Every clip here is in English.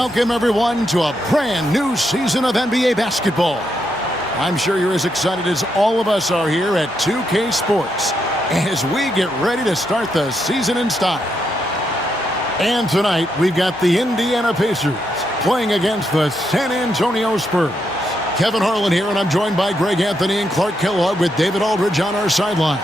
Welcome, everyone, to a brand new season of NBA basketball. I'm sure you're as excited as all of us are here at 2K Sports as we get ready to start the season in style. And tonight, we've got the Indiana Pacers playing against the San Antonio Spurs. Kevin Harlan here, and I'm joined by Greg Anthony and Clark Kellogg with David Aldridge on our sideline.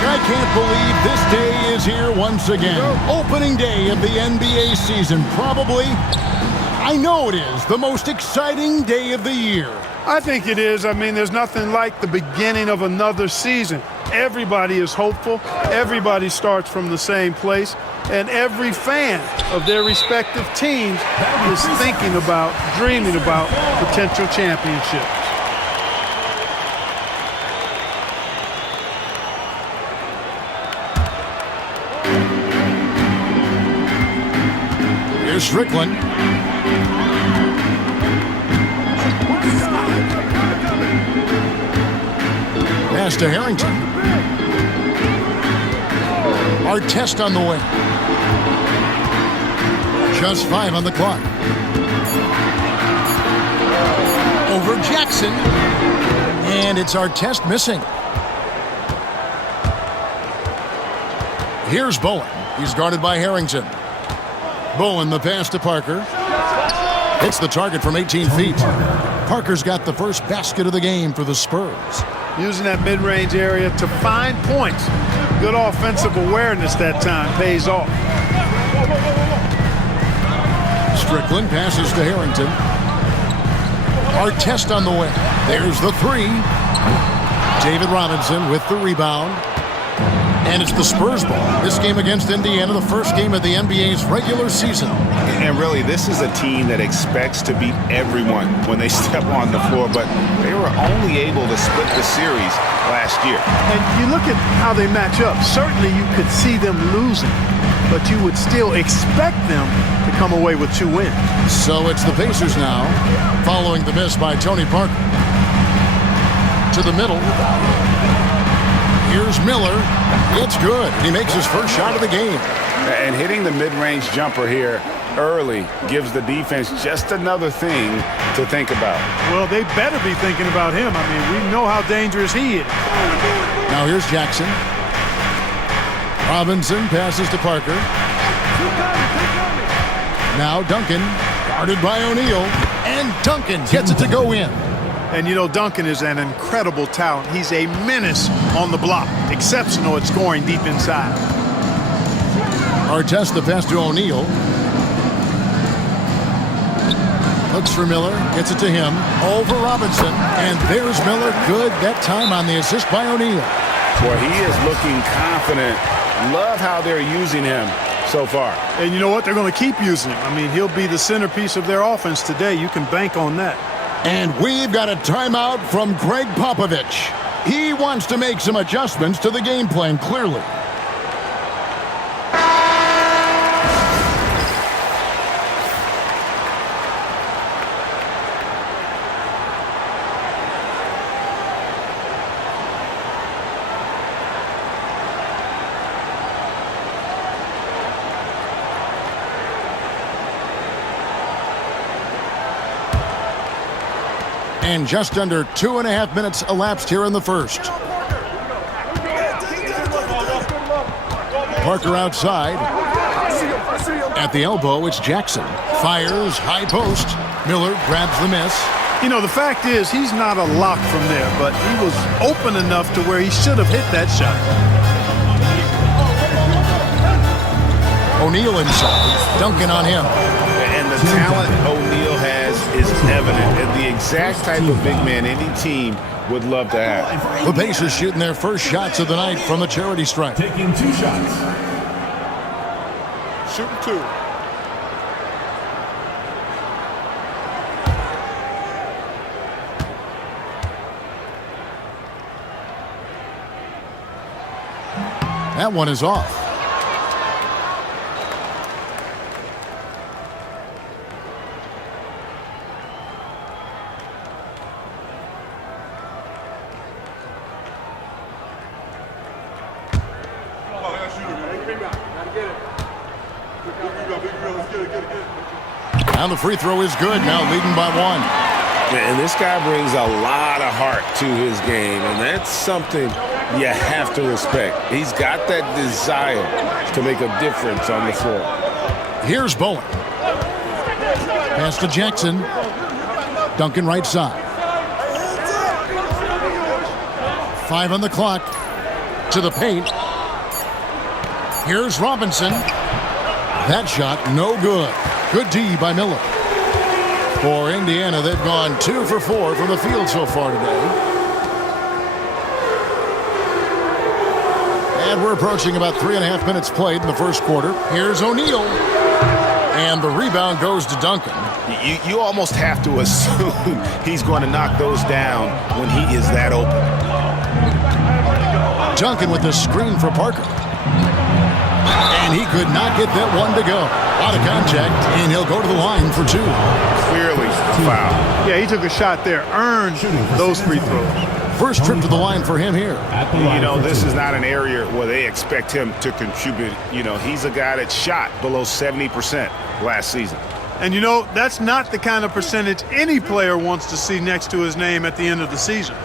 I can't believe this day is here once again. Opening day of the NBA season. Probably, I know it is, the most exciting day of the year. I think it is. I mean, there's nothing like the beginning of another season. Everybody is hopeful. Everybody starts from the same place. And every fan of their respective teams is thinking about, dreaming about potential championships. Strickland. Pass to Harrington. Our test on the way. Just 5 on the clock. Over Jackson. And it's our test missing. Here's Bowen. He's guarded by Harrington. Bowen, the pass to Parker. Hits the target from 18 feet. Parker's got the first basket of the game for the Spurs. Using that mid-range area to find points. Good offensive awareness that time pays off. Strickland passes to Harrington. Our test on the way. There's the three. David Robinson with the rebound. And it's the Spurs ball. This game against Indiana, the first game of the NBA's regular season. And really, this is a team that expects to beat everyone when they step on the floor, but they were only able to split the series last year. And you look at how they match up. Certainly, you could see them losing, but you would still expect them to come away with 2 wins. So it's the Pacers now, following the miss by Tony Parker. To the middle. Here's Miller. It's good. He makes his first shot of the game. And hitting the mid-range jumper here early gives the defense just another thing to think about. Well, they better be thinking about him. I mean, we know how dangerous he is. Now here's Jackson. Robinson passes to Parker. Now Duncan, guarded by O'Neal. And Duncan gets it to go in. And, you know, Duncan is an incredible talent. He's a menace on the block. Exceptional at scoring deep inside. Artest the pass to O'Neal. Looks for Miller. Gets it to him. Over Robinson. And there's Miller. Good that time on the assist by O'Neal. Boy, he is looking confident. Love how they're using him so far. And you know what? They're going to keep using him. I mean, he'll be the centerpiece of their offense today. You can bank on that. And we've got a timeout from Greg Popovich. He wants to make some adjustments to the game plan, clearly. And just under 2.5 minutes elapsed here in the first. Parker outside. At the elbow, it's Jackson. Fires, high post. Miller grabs the miss. You know, the fact is, he's not a lock from there, but he was open enough to where he should have hit that shot. O'Neal inside. Duncan on him. And the talent O'Neal has is evident, and the exact type of big man any team would love to have. The Pacers shooting their first shots of the night from the charity stripe. Taking 2 shots. Shooting 2. That one is off. And the free throw is good, now leading by 1. And this guy brings a lot of heart to his game, and that's something you have to respect. He's got that desire to make a difference on the floor. Here's Bowen. Pass to Jackson. Duncan right side. 5 on the clock. To the paint. Here's Robinson. That shot, no good. Good D by Miller. For Indiana, they've gone 2 for 4 from the field so far today. And we're approaching about 3.5 minutes played in the first quarter. Here's O'Neal. And the rebound goes to Duncan. You almost have to assume he's going to knock those down when he is that open. Duncan with the screen for Parker. And he could not get that one to go. Out of contact, and he'll go to the line for 2. Clearly a foul. Yeah, he took a shot there, earned those free throws. First trip to the line for him here. You know, this is not an area where they expect him to contribute. You know, he's a guy that shot below 70% last season. And, you know, that's not the kind of percentage any player wants to see next to his name at the end of the season.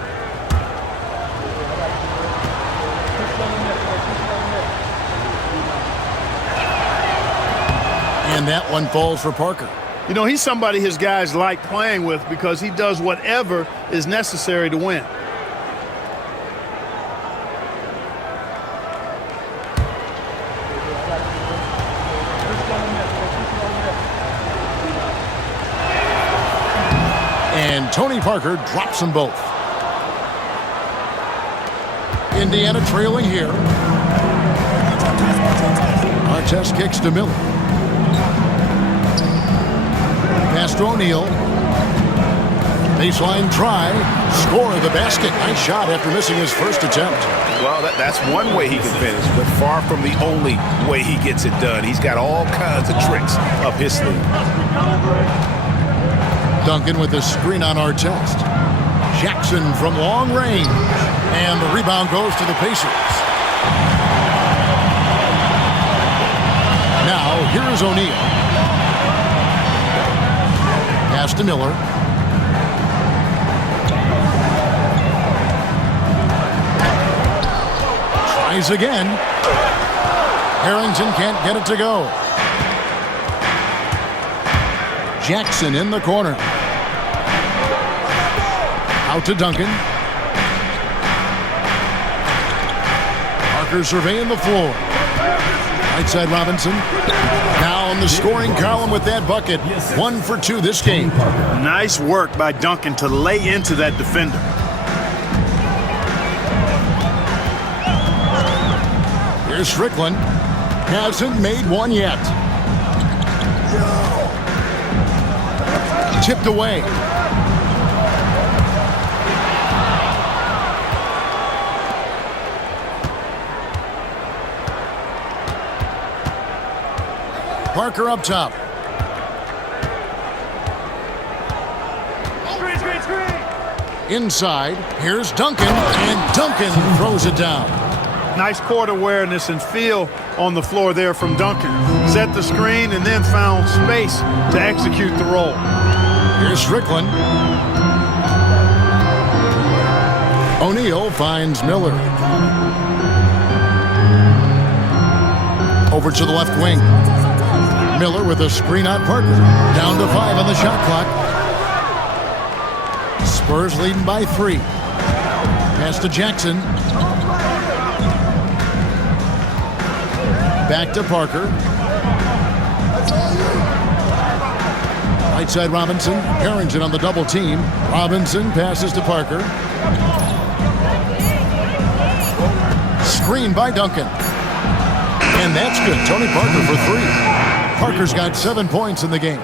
And that one falls for Parker. You know, he's somebody his guys like playing with because he does whatever is necessary to win. And Tony Parker drops them both. Indiana trailing here. Artest kicks to Miller. Pass to O'Neal. Baseline try. Score the basket. Nice shot after missing his first attempt. Well, that's one way he can finish, but far from the only way he gets it done. He's got all kinds of tricks up his sleeve. Duncan with a screen on Artest. Jackson from long range. And the rebound goes to the Pacers. Now, here is O'Neal. Pass to Miller. Tries again. Harrington can't get it to go. Jackson in the corner. Out to Duncan. Parker surveying the floor. Right side Robinson. Now in the scoring column with that bucket. 1 for 2 this game. Nice work by Duncan to lay into that defender. Here's Strickland. Hasn't made one yet. Tipped away. Parker up top. Inside, here's Duncan, and Duncan throws it down. Nice court awareness and feel on the floor there from Duncan. Set the screen and then found space to execute the roll. Here's Strickland. O'Neal finds Miller. Over to the left wing. Miller with a screen on Parker. Down to 5 on the shot clock. Spurs leading by 3. Pass to Jackson. Back to Parker. Right side Robinson. Harrington on the double team. Robinson passes to Parker. Screen by Duncan. And that's good. Tony Parker for 3. Parker's got 7 points in the game.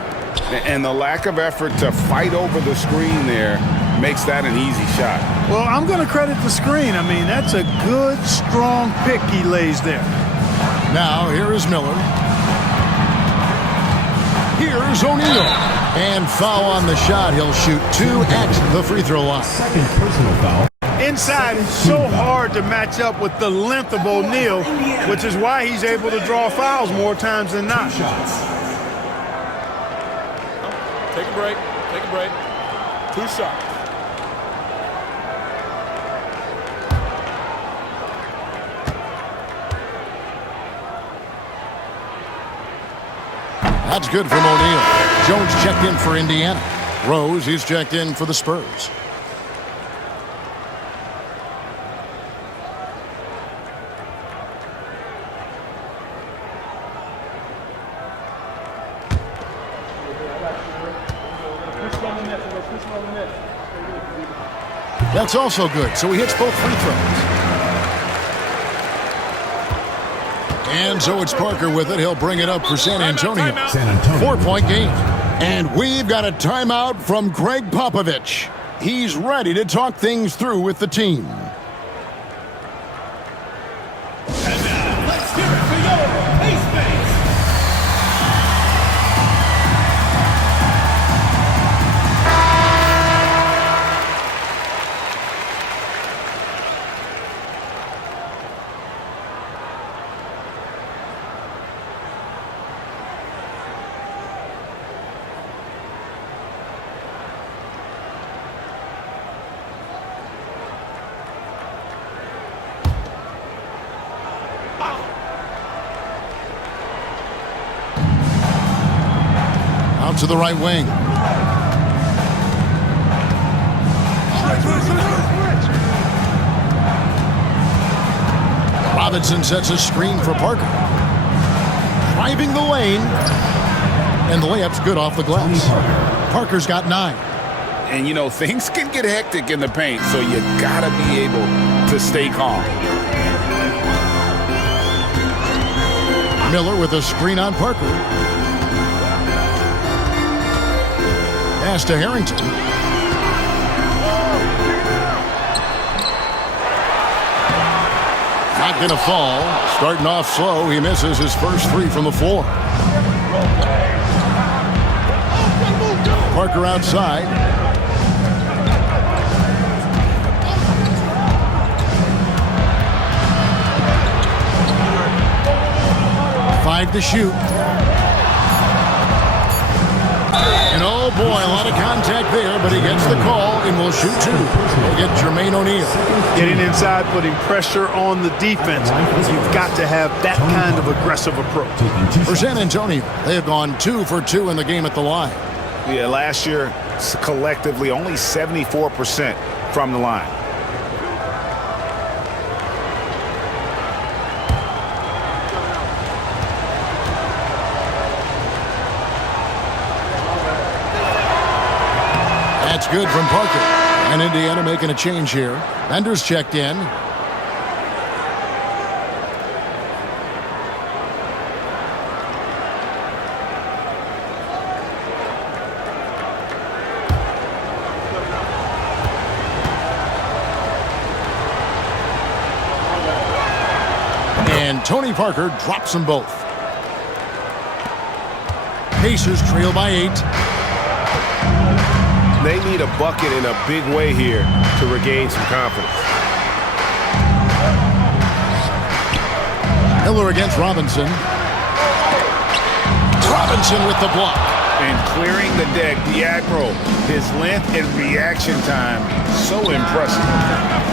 And the lack of effort to fight over the screen there makes that an easy shot. Well, I'm going to credit the screen. I mean, that's a good, strong pick he lays there. Now, here is Miller. Here's O'Neal. And foul on the shot. He'll shoot 2 at the free throw line. Second personal foul. Inside is so hard to match up with the length of O'Neal, which is why he's able to draw fouls more times than not. Take a break. Take a break. 2 shots. That's good from O'Neal. Jones checked in for Indiana. Rose, he's checked in for the Spurs. That's also good, so he hits both free throws. And so it's Parker with it. He'll bring it up for San Antonio. 4-point game. And we've got a timeout from Greg Popovich. He's ready to talk things through with the team. And now, let's hear it for your Ace. Out to the right wing. Robinson sets a screen for Parker. Driving the lane. And the layup's good off the glass. Parker's got 9. And, you know, things can get hectic in the paint, so you got to be able to stay calm. Miller with a screen on Parker. Pass to Harrington. Not going to fall. Starting off slow. He misses his first 3 from the floor. Parker outside. Five to shoot. And oh boy, a lot of contact there, but he gets the call and will shoot 2. He'll get Jermaine O'Neal. Getting inside, putting pressure on the defense. You've got to have that kind of aggressive approach. For San Antonio, they have gone 2 for 2 in the game at the line. Yeah, last year, collectively, only 74% from the line. That's good from Parker. And Indiana making a change here. Bender's checked in. And Tony Parker drops them both. Pacers trail by 8. They need a bucket in a big way here to regain some confidence. Miller against Robinson. Robinson with the block. And clearing the deck, Diagro, his length and reaction time, so impressive.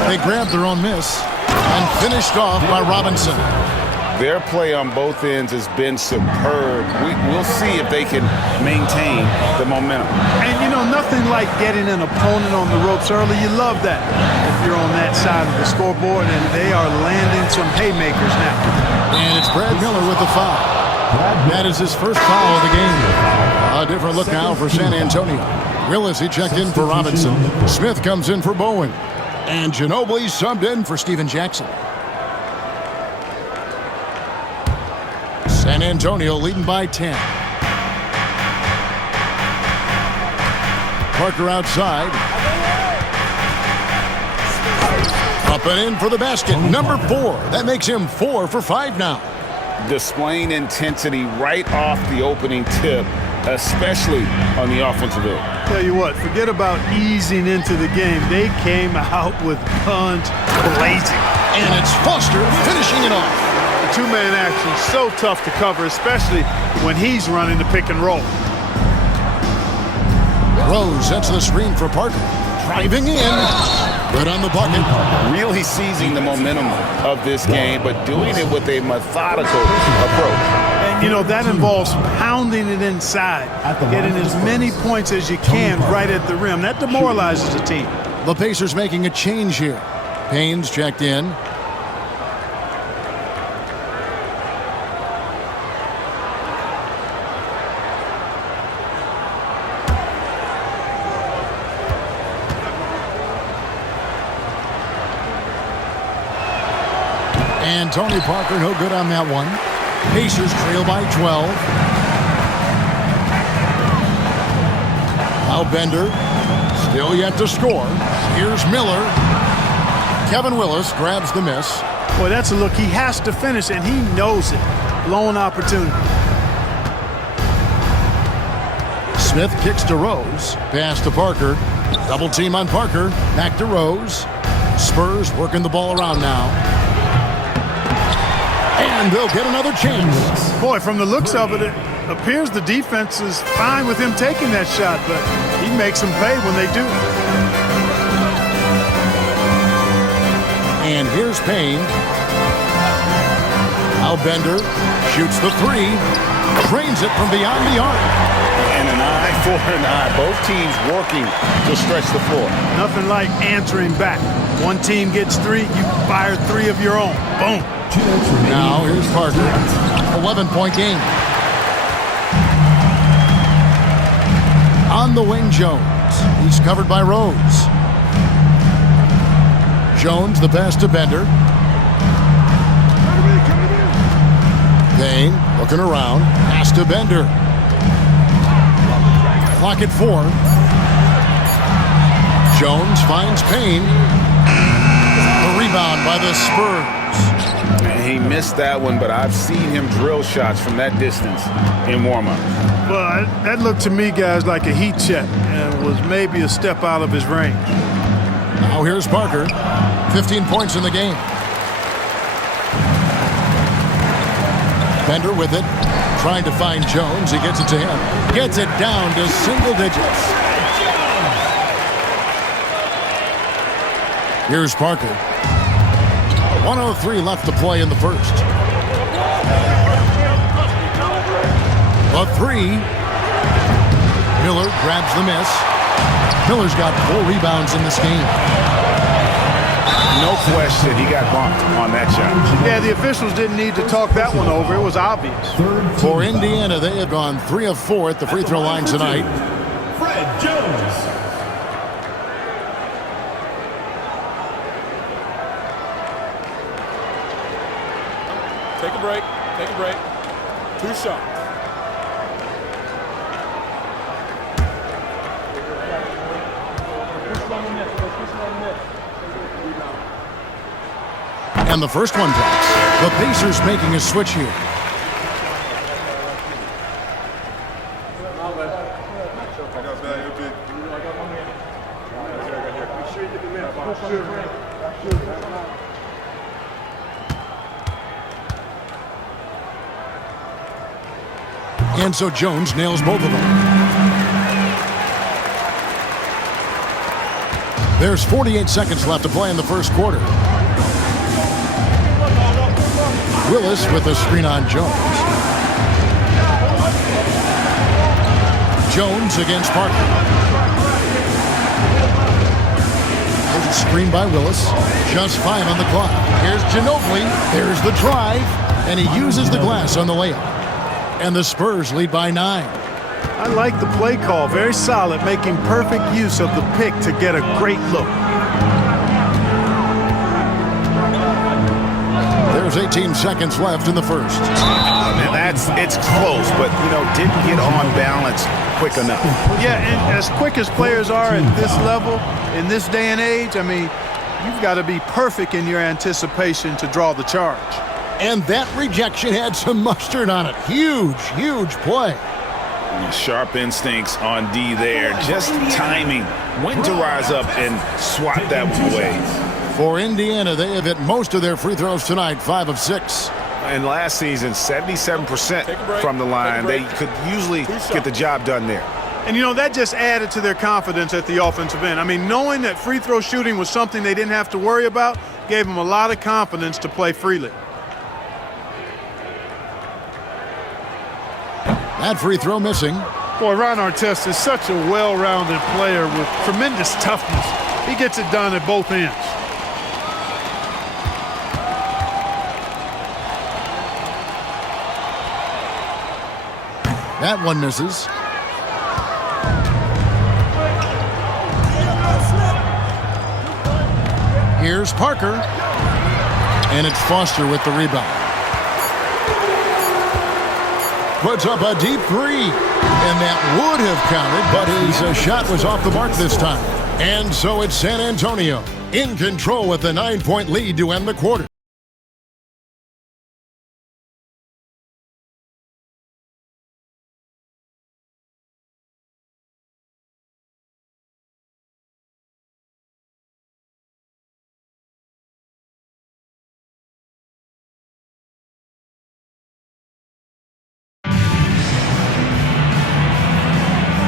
They grabbed their own miss and finished off by Robinson. Their play on both ends has been superb. We'll see if they can maintain the momentum. And, you know, nothing like getting an opponent on the ropes early. You love that if you're on that side of the scoreboard, and they are landing some haymakers now. And it's Brad Miller with the foul. That is his first foul of the game. A different look now for San Antonio. Willis, he checked in for Robinson. Smith comes in for Bowen. And Ginobili subbed in for Steven Jackson. San Antonio leading by 10. Parker outside. Up and in for the basket. Number 4. That makes him 4 for 5 now. Displaying intensity right off the opening tip, especially on the offensive end. Tell you what, forget about easing into the game. They came out with guns blazing. And it's Foster finishing it off. The two-man action is so tough to cover, especially when he's running the pick and roll. Rose sets the screen for Parker. Driving in. Good on the bucket. Really seizing the momentum of this game, but doing it with a methodical approach. And, you know, that involves pounding it inside, getting as many points as you can right at the rim. That demoralizes the team. The Pacers making a change here. Payne's checked in. And Tony Parker, no good on that one. Pacers trail by 12. Now Bender, still yet to score. Here's Miller. Kevin Willis grabs the miss. Boy, that's a look he has to finish, and he knows it. Blown opportunity. Smith kicks to Rose. Pass to Parker. Double team on Parker. Back to Rose. Spurs working the ball around now. And they'll get another chance. Boy, from the looks of it, it appears the defense is fine with him taking that shot, but he makes them pay when they do. And here's Payne. Now Bender shoots the 3. Drains it from beyond the arc. And an eye for an eye. Both teams working to stretch the floor. Nothing like answering back. One team gets 3, you fire 3 of your own. Boom. Now here's Parker. 11-point game. On the wing, Jones. He's covered by Rose. Jones, the pass to Bender. Payne looking around. Pass to Bender. Clock at 4. Jones finds Payne. The rebound by the Spurs. He missed that one, but I've seen him drill shots from that distance in warm-up. Well, that looked to me, guys, like a heat check and was maybe a step out of his range. Now here's Parker. 15 points in the game. Bender with it. Trying to find Jones. He gets it to him. Gets it down to single digits. Here's Parker. 1:03 left to play in the first. A 3. Miller grabs the miss. Miller's got 4 rebounds in this game. No question, he got bumped on that shot. Yeah, the officials didn't need to talk that one over. It was obvious. For Indiana, they have gone 3 of 4 at the free throw line tonight. Fred Jones. Take a break. Take a break. 2 shots. And the first one drops. The Pacers making a switch here. And so Jones nails both of them. There's 48 seconds left to play in the first quarter. Willis with a screen on Jones. Jones against Parker. There's a screen by Willis. Just 5 on the clock. Here's Ginobili. There's the drive. And he uses the glass on the layup. And the Spurs lead by 9. I like the play call. Very solid, making perfect use of the pick to get a great look. There's 18 seconds left in the first. And it's close, but, didn't get on balance quick enough. Yeah, and as quick as players are at this level, in this day and age, I mean, you've got to be perfect in your anticipation to draw the charge. And that rejection had some mustard on it. Huge, huge play. Sharp instincts on D there. Just timing when to rise up and swat that one away. For Indiana, they have hit most of their free throws tonight, 5 of 6. And last season, 77% from the line. They could usually get the job done there. And, you know, that just added to their confidence at the offensive end. I mean, knowing that free throw shooting was something they didn't have to worry about gave them a lot of confidence to play freely. That free throw missing. Boy, Ron Artest is such a well-rounded player with tremendous toughness. He gets it done at both ends. That one misses. Here's Parker. And it's Foster with the rebound. Puts up a deep three. And that would have counted, but his shot was off the mark this time. And so it's San Antonio in control with a 9-point lead to end the quarter.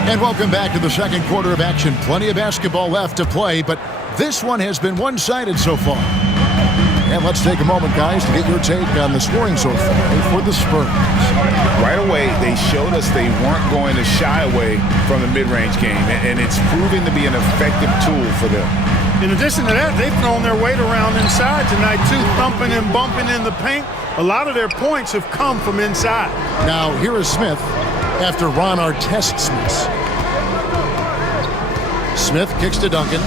And welcome back to the second quarter of action. Plenty of basketball left to play, but this one has been one-sided so far. And let's take a moment, guys, to get your take on the scoring so far for the Spurs. Right away, they showed us they weren't going to shy away from the mid-range game, and it's proving to be an effective tool for them. In addition to that, they've thrown their weight around inside tonight, too, thumping and bumping in the paint. A lot of their points have come from inside. Now, here is Smith after Ron Artest's miss. Smith kicks to Duncan.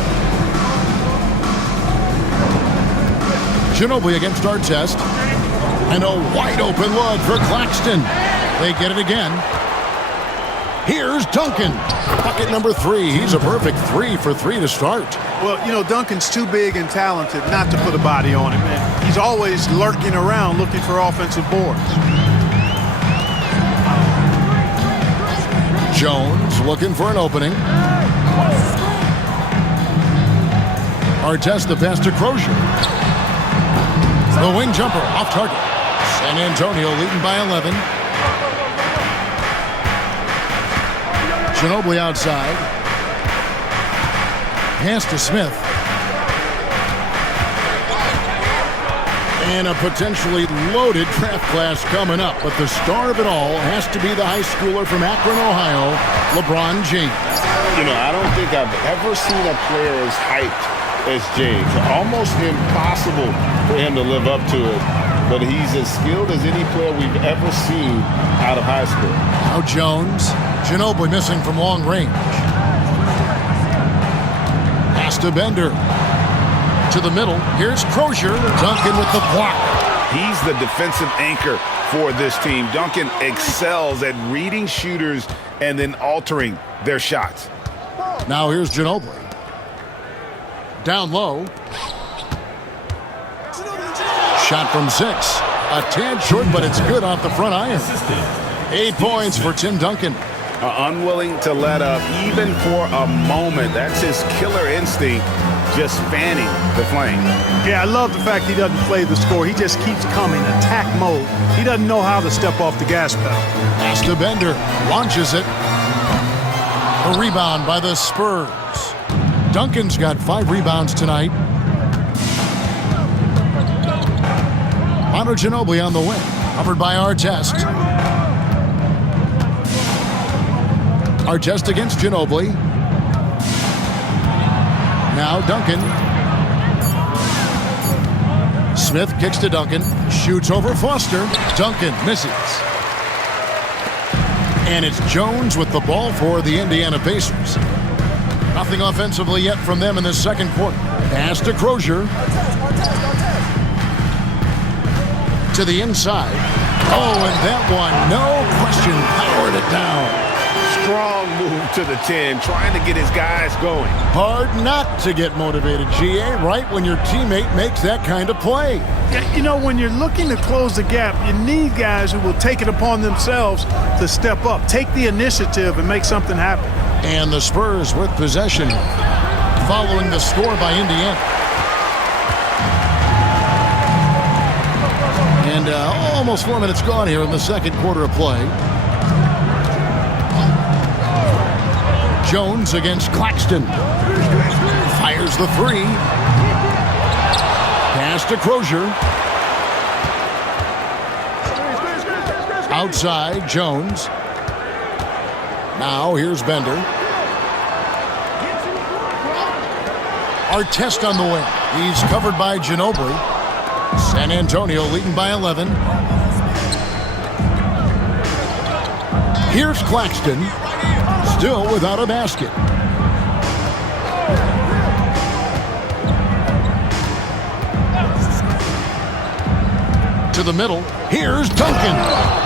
Ginobili against Artest. And a wide-open look for Claxton. They get it again. Here's Duncan. Bucket number 3. He's a perfect 3 for 3 to start. Well, you know, Duncan's too big and talented not to put a body on him, man. He's always lurking around looking for offensive boards. Jones looking for an opening. Artest the pass to Crozier. The wing jumper off target. San Antonio leading by 11. Ginobili outside. Pass to Smith. And a potentially loaded draft class coming up. But the star of it all has to be the high schooler from Akron, Ohio, LeBron James. You know, I don't think I've ever seen a player as hyped as James. Almost impossible for him to live up to it. But he's as skilled as any player we've ever seen out of high school. Now Jones. Ginobili missing from long range. Pass to Bender. To the middle. Here's Crozier. Duncan with the block. He's the defensive anchor for this team. Duncan excels at reading shooters and then altering their shots. Now here's Ginobili. Down low. Shot from 6. A tad short, but it's good off the front iron. 8 points for Tim Duncan. Unwilling to let up even for a moment. That's his killer instinct, just fanning the flame. Yeah, I love the fact he doesn't play the score. He just keeps coming, attack mode. He doesn't know how to step off the gas pedal. Pass to Bender. Launches it. A rebound by the Spurs. Duncan's got 5 rebounds tonight. Manu Ginobili on the wing. Covered by Artest. Artest against Ginobili. Now Duncan. Smith kicks to Duncan. Shoots over Foster. Duncan misses. And it's Jones with the ball for the Indiana Pacers. Nothing offensively yet from them in the second quarter. Pass to Crozier. To the inside. Oh, and that one, no question, powered it down. strong move to the 10, trying to get his guys going. Hard not to get motivated, GA, right when your teammate makes that kind of play. You know, when you're looking to close the gap, you need guys who will take it upon themselves to step up, take the initiative, and make something happen. And the Spurs with possession following the score by Indiana. And almost 4 minutes gone here in the second quarter of play. Jones against Claxton. Fires the three. Pass to Crozier. Outside, Jones. Now here's Bender. Artest on the wing. He's covered by Ginobili. San Antonio leading by 11. Here's Claxton. Still without a basket. To the middle. Here's Duncan.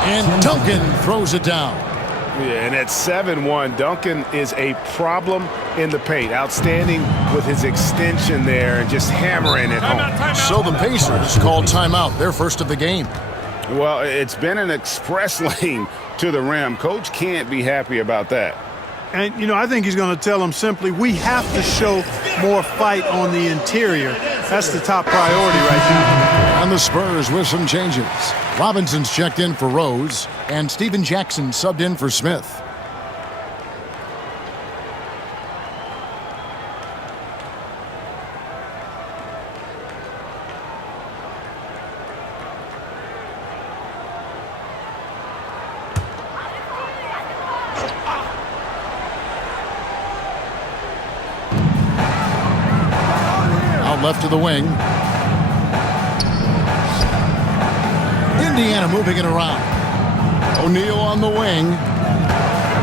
And Duncan throws it down. Yeah, and at 7-1, Duncan is a problem in the paint. Outstanding with his extension there and just hammering it home. So the Pacers called timeout, their first of the game. Well, it's been an express lane to the rim. Coach can't be happy about that. And, you know, I think he's going to tell them simply, we have to show more fight on the interior. That's the top priority right now. And the Spurs with some changes. Robinson's checked in for Rose, and Steven Jackson subbed in for Smith. Left to the wing. Indiana moving it around. O'Neal on the wing.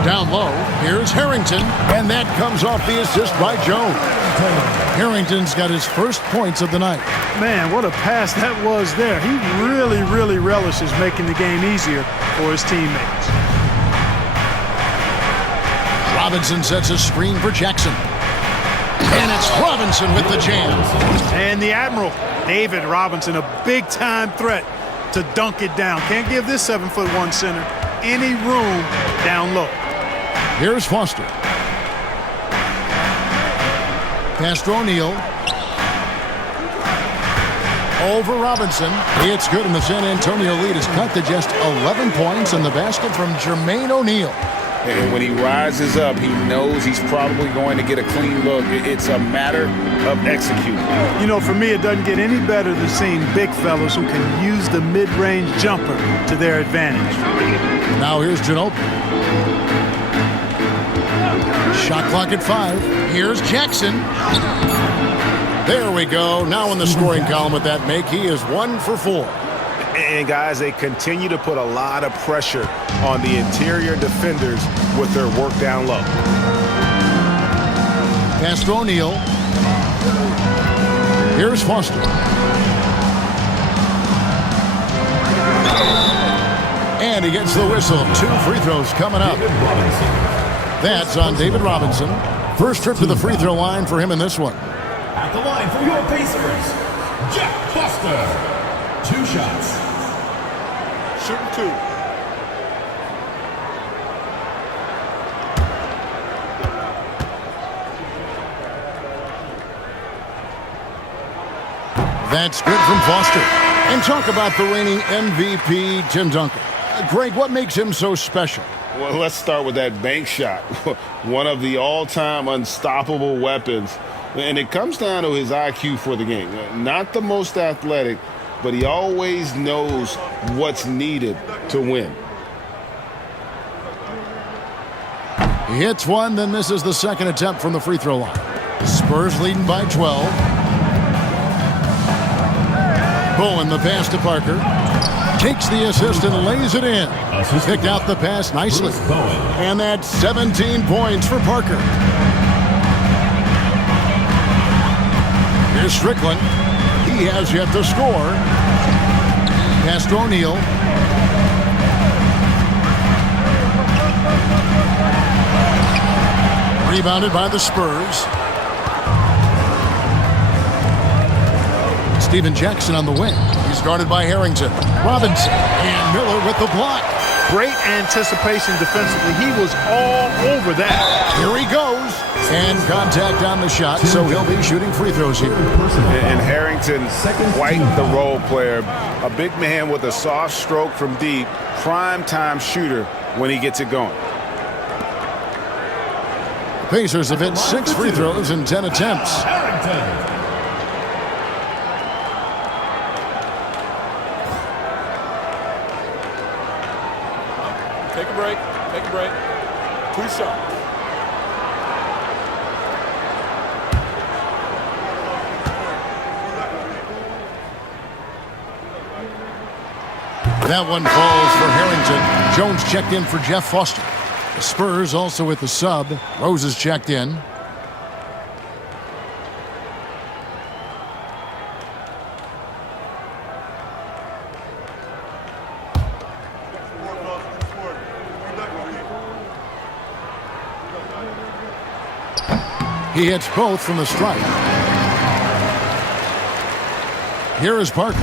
Down low. Here's Harrington. And that comes off the assist by Jones. Harrington's got his first points of the night. Man, what a pass that was there. He really relishes making the game easier for his teammates. Robinson sets a screen for Jackson. And it's Robinson with the jam. And the Admiral, David Robinson, a big-time threat to dunk it down. Can't give this 7'1" center any room down low. Here's Foster. Pass to O'Neal. Over Robinson. It's good, and the San Antonio lead is cut to just 11 points, and the basket from Jermaine O'Neal. And when he rises up, he knows he's probably going to get a clean look. It's a matter of executing. You know, for me, it doesn't get any better than seeing big fellas who can use the mid-range jumper to their advantage. Now here's Ginobili. Shot clock at 5. Here's Jackson. There we go. Now in the scoring column with that make, he is 1 for 4. And, guys, they continue to put a lot of pressure on the interior defenders with their work down low. Pass to O'Neal. Here's Foster. And he gets the whistle. 2 free throws coming up. That's on David Robinson. First trip to the free throw line for him in this one. At the line for your Pacers, Jack Foster. 2 shots. Shooting 2. That's good from Foster. And talk about the reigning MVP, Tim Duncan. Greg, what makes him so special? Well, let's start with that bank shot. One of the all-time unstoppable weapons. And it comes down to his IQ for the game. Not the most athletic, but he always knows what's needed to win. He hits one, then misses the second attempt from the free throw line. Spurs leading by 12. Bowen the pass to Parker. Takes the assist and lays it in. Picked out the pass nicely. And that's 17 points for Parker. Here's Strickland. He has yet to score. Pass to O'Neal. Rebounded by the Spurs. Steven Jackson on the wing. He's guarded by Harrington. Robinson and Miller with the block. Great anticipation defensively. He was all over that. Here he goes. And contact on the shot, so he'll be shooting free throws here. And Harrington, quite the role player. A big man with a soft stroke from deep. Prime time shooter when he gets it going. Pacers have hit 6 free throws in 10 attempts. Take a break. Take a break. 2 shots. That one falls for Harrington. Jones checked in for Jeff Foster. The Spurs also with the sub. Rose is checked in. He hits both from the stripe. Here is Parker.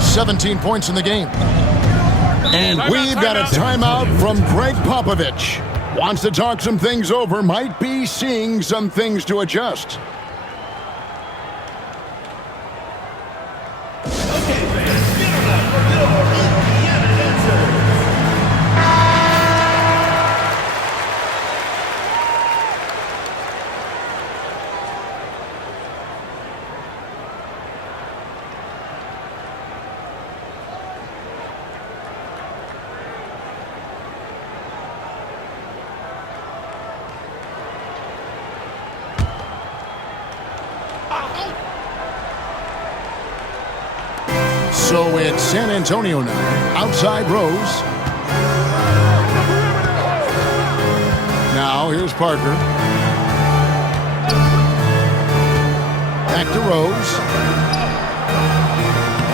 17 points in the game. And we've got a timeout from Greg Popovich. Wants to talk some things over. Might be seeing some things to adjust. So it's San Antonio now. Outside Rose. Now here's Parker. Back to Rose.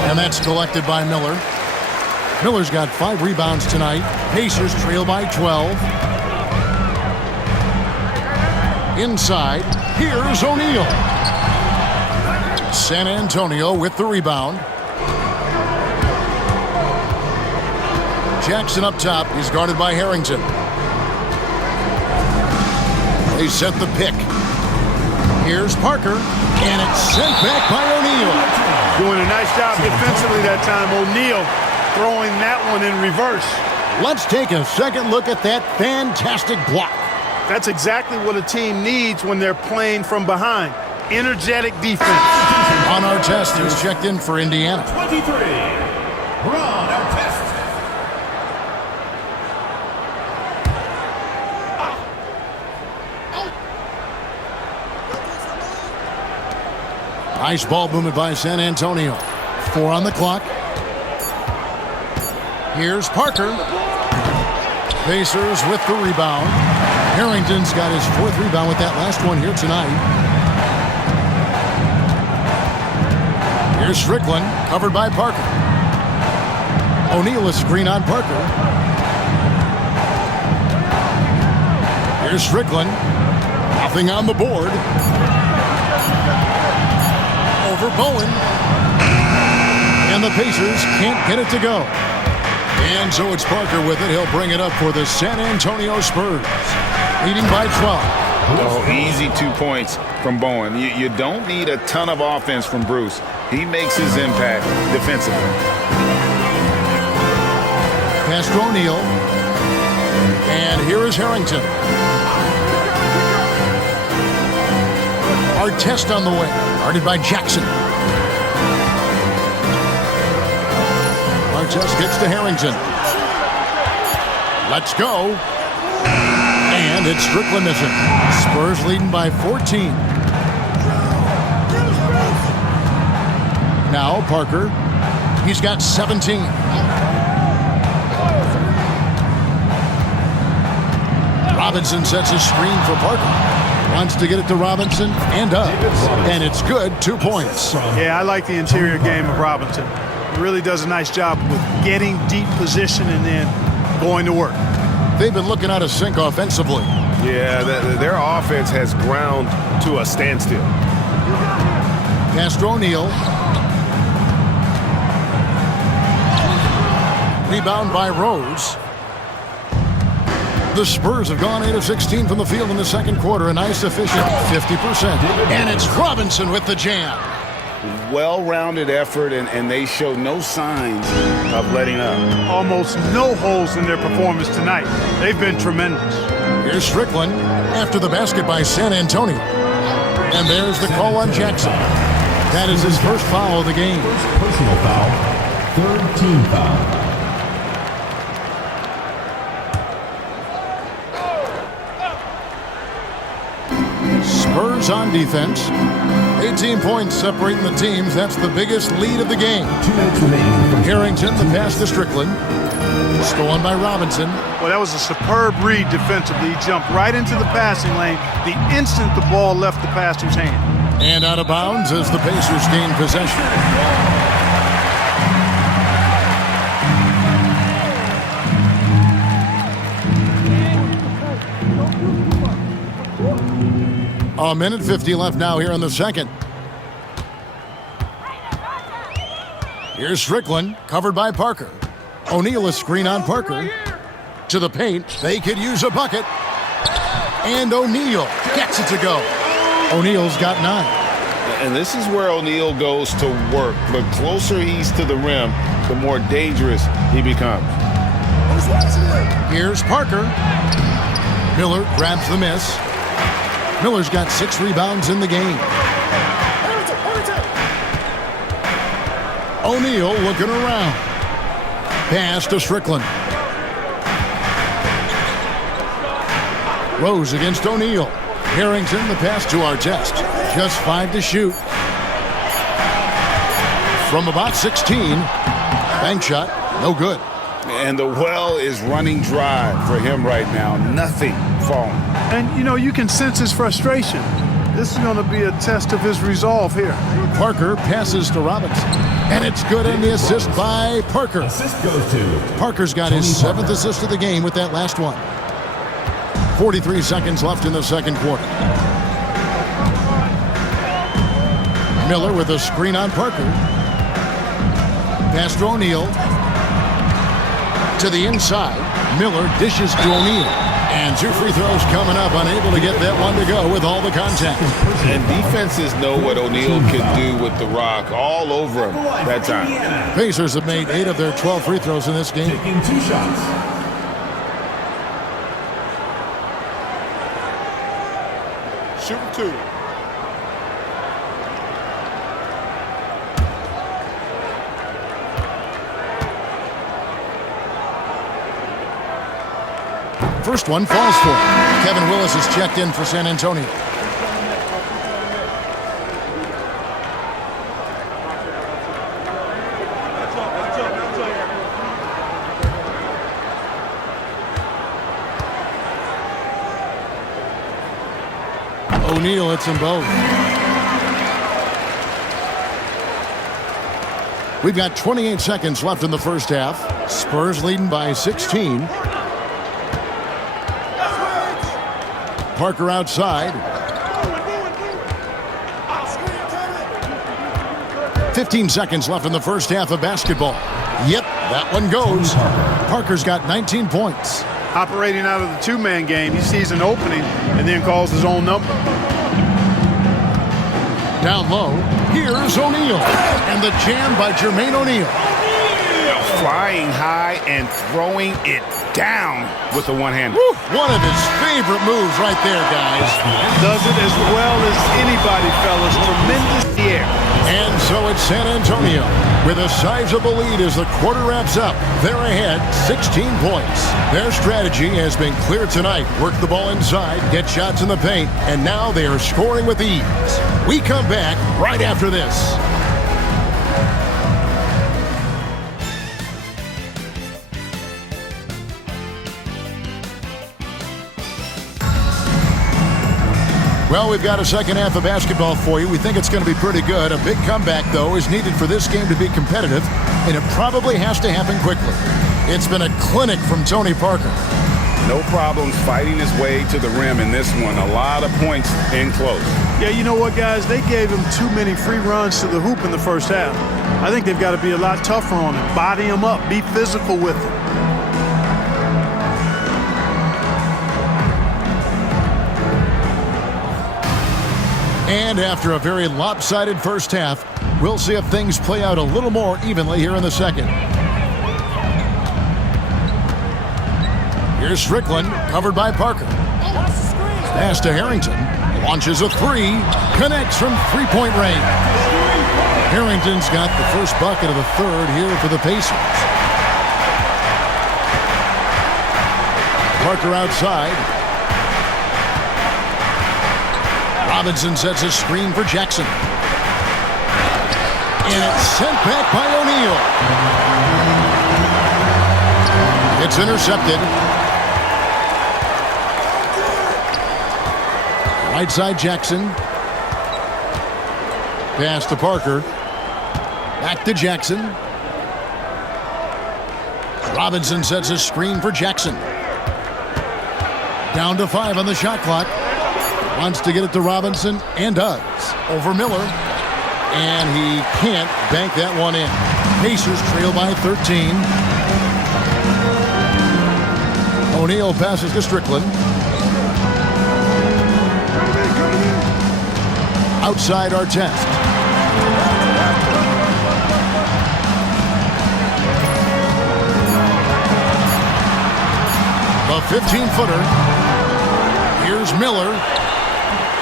And that's collected by Miller. Miller's got 5 rebounds tonight. Pacers trail by 12. Inside, here's O'Neal. San Antonio with the rebound. Jackson up top. He's guarded by Harrington. They set the pick. Here's Parker. And it's sent back by O'Neal. Doing a nice job defensively that time. O'Neal throwing that one in reverse. Let's take a second look at that fantastic block. That's exactly what a team needs when they're playing from behind. Energetic defense. On our test, he's checked in for Indiana. 23. Ron Artest. Nice ball movement by San Antonio. 4 on the clock. Here's Parker. Pacers with the rebound. Harrington's got his 4th rebound with that last one here tonight. Here's Strickland, covered by Parker. O'Neal is screen on Parker. Here's Strickland. Nothing on the board. Over Bowen. And the Pacers can't get it to go. And so it's Parker with it. He'll bring it up for the San Antonio Spurs. Leading by 12. Oh, easy 2 points from Bowen. You don't need a ton of offense from Bruce. He makes his impact defensively. Pass to O'Neal. And here is Harrington. Artest on the way. Guarded by Jackson. Artest gets to Harrington. Let's go. And it's Strickland missing. Spurs leading by 14. Now Parker. He's got 17. Robinson sets a screen for Parker. Wants to get it to Robinson and up. And it's good. 2 points. Yeah, I like the interior game of Robinson. He really does a nice job with getting deep position and then going to work. They've been looking out of sync offensively. Yeah, their offense has ground to a standstill. Pass to O'Neal. Rebound by Rose. The Spurs have gone 8 of 16 from the field in the second quarter. A nice efficient 50%. And it's Robinson with the jam. Well-rounded effort, and they show no signs of letting up. Almost no holes in their performance tonight. They've been tremendous. Here's Strickland after the basket by San Antonio. And there's the call on Jackson. That is his first foul of the game. First personal foul, third team foul. Spurs on defense. 18 points separating the teams. That's the biggest lead of the game. 2 minutes remaining. Harrington, the pass to Strickland. Stolen by Robinson. Well, that was a superb read defensively. He jumped right into the passing lane the instant the ball left the passer's hand. And out of bounds as the Pacers gain possession. A minute 50 left now here in the second. Here's Strickland, covered by Parker. O'Neal a screen on Parker. To the paint. They could use a bucket. And O'Neal gets it to go. O'Neal's got 9. And this is where O'Neal goes to work. The closer he's to the rim, the more dangerous he becomes. Here's Parker. Miller grabs the miss. Miller's got 6 rebounds in the game. O'Neal looking around. Pass to Strickland. Rose against O'Neal. Harrington the pass to Artest. Just 5 to shoot. From about 16. Bank shot, no good. And the well is running dry for him right now. Nothing falling. And, you know, you can sense his frustration. This is going to be a test of his resolve here. Parker passes to Robinson. And it's good in the assist by Parker. Assist goes to Parker's got his 7th assist of the game with that last one. 43 seconds left in the second quarter. Miller with a screen on Parker. Pass to O'Neal. To the inside. Miller dishes to O'Neal. And 2 free throws coming up. Unable to get that one to go with all the contact. And defenses know what O'Neal can do with the rock all over him that time. Pacers have made 8 of their 12 free throws in this game. taking 2 shots. Shooting 2. First one falls for him. Kevin Willis is checked in for San Antonio. O'Neal hits them both. We've got 28 seconds left in the first half. Spurs leading by 16. Parker outside. 15 seconds left in the first half of basketball. Yep, that one goes. Parker's got 19 points. Operating out of the 2-man game, he sees an opening and then calls his own number. Down low, here's O'Neal. And the jam by Jermaine O'Neal. Flying high and throwing it down with the one-hander. One of his favorite moves right there, guys. Does it as well as anybody, fellas. Tremendous air. And so it's San Antonio with a sizable lead as the quarter wraps up. They're ahead 16 points. Their strategy has been clear tonight. Work the ball inside, get shots in the paint, and now they are scoring with ease. We come back right after this. Well, we've got a second half of basketball for you. We think it's going to be pretty good. A big comeback, though, is needed for this game to be competitive, and it probably has to happen quickly. It's been a clinic from Tony Parker. No problems fighting his way to the rim in this one. A lot of points in close. Yeah, you know what, guys? They gave him too many free runs to the hoop in the first half. I think they've got to be a lot tougher on him. Body him up. Be physical with him. And after a very lopsided first half, we'll see if things play out a little more evenly here in the second. Here's Strickland, covered by Parker. Pass to Harrington. Launches a three. Connects from three-point range. Harrington's got the first bucket of the third here for the Pacers. Parker outside. Robinson sets a screen for Jackson. And it's sent back by O'Neal. It's intercepted. Right side Jackson. Pass to Parker. Back to Jackson. Robinson sets a screen for Jackson. Down to 5 on the shot clock. Wants to get it to Robinson and does. Over Miller. And he can't bank that one in. Pacers trail by 13. O'Neal passes to Strickland. Outside Artest. The 15-footer. Here's Miller.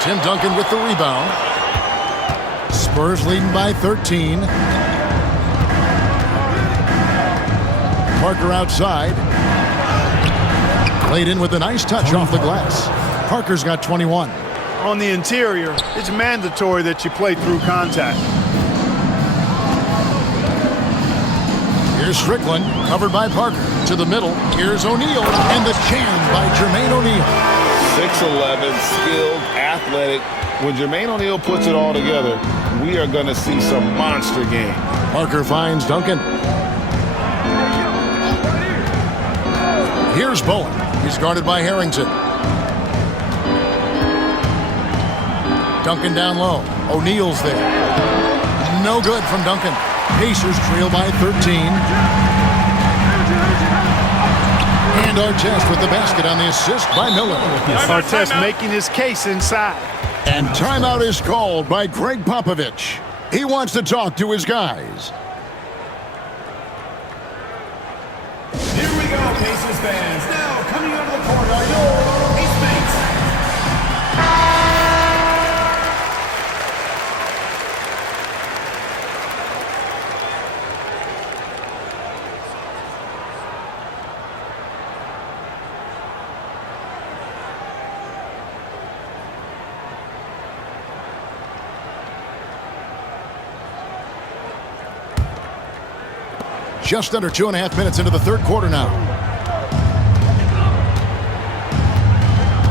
Tim Duncan with the rebound. Spurs leading by 13. Parker outside. Played in with a nice touch off the glass. Parker's got 21. On the interior, it's mandatory that you play through contact. Here's Strickland, covered by Parker. To the middle, here's O'Neal, and the jam by Jermaine O'Neal. 6'11", skilled, athletic. When Jermaine O'Neal puts it all together, we are going to see some monster game. Parker finds Duncan. Here's Bowen. He's guarded by Harrington. Duncan down low. O'Neal's there. No good from Duncan. Pacers trail by 13. And Artest with the basket on the assist by Miller. Artest making his case inside. And timeout is called by Greg Popovich. He wants to talk to his guys. Here we go, Pacers fans. Now, coming out of the court are your Ace Mates. Just under 2.5 minutes into the third quarter now.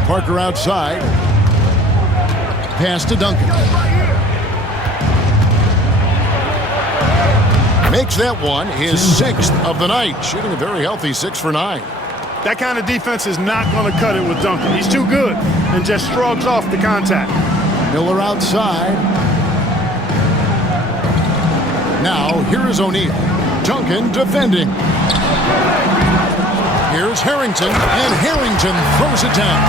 Parker outside. Pass to Duncan. Makes that one his 6th of the night. Shooting a very healthy 6 for 9. That kind of defense is not going to cut it with Duncan. He's too good and just shrugs off the contact. Miller outside. Now, here is O'Neal. Duncan defending. Here's Harrington, and Harrington throws it down.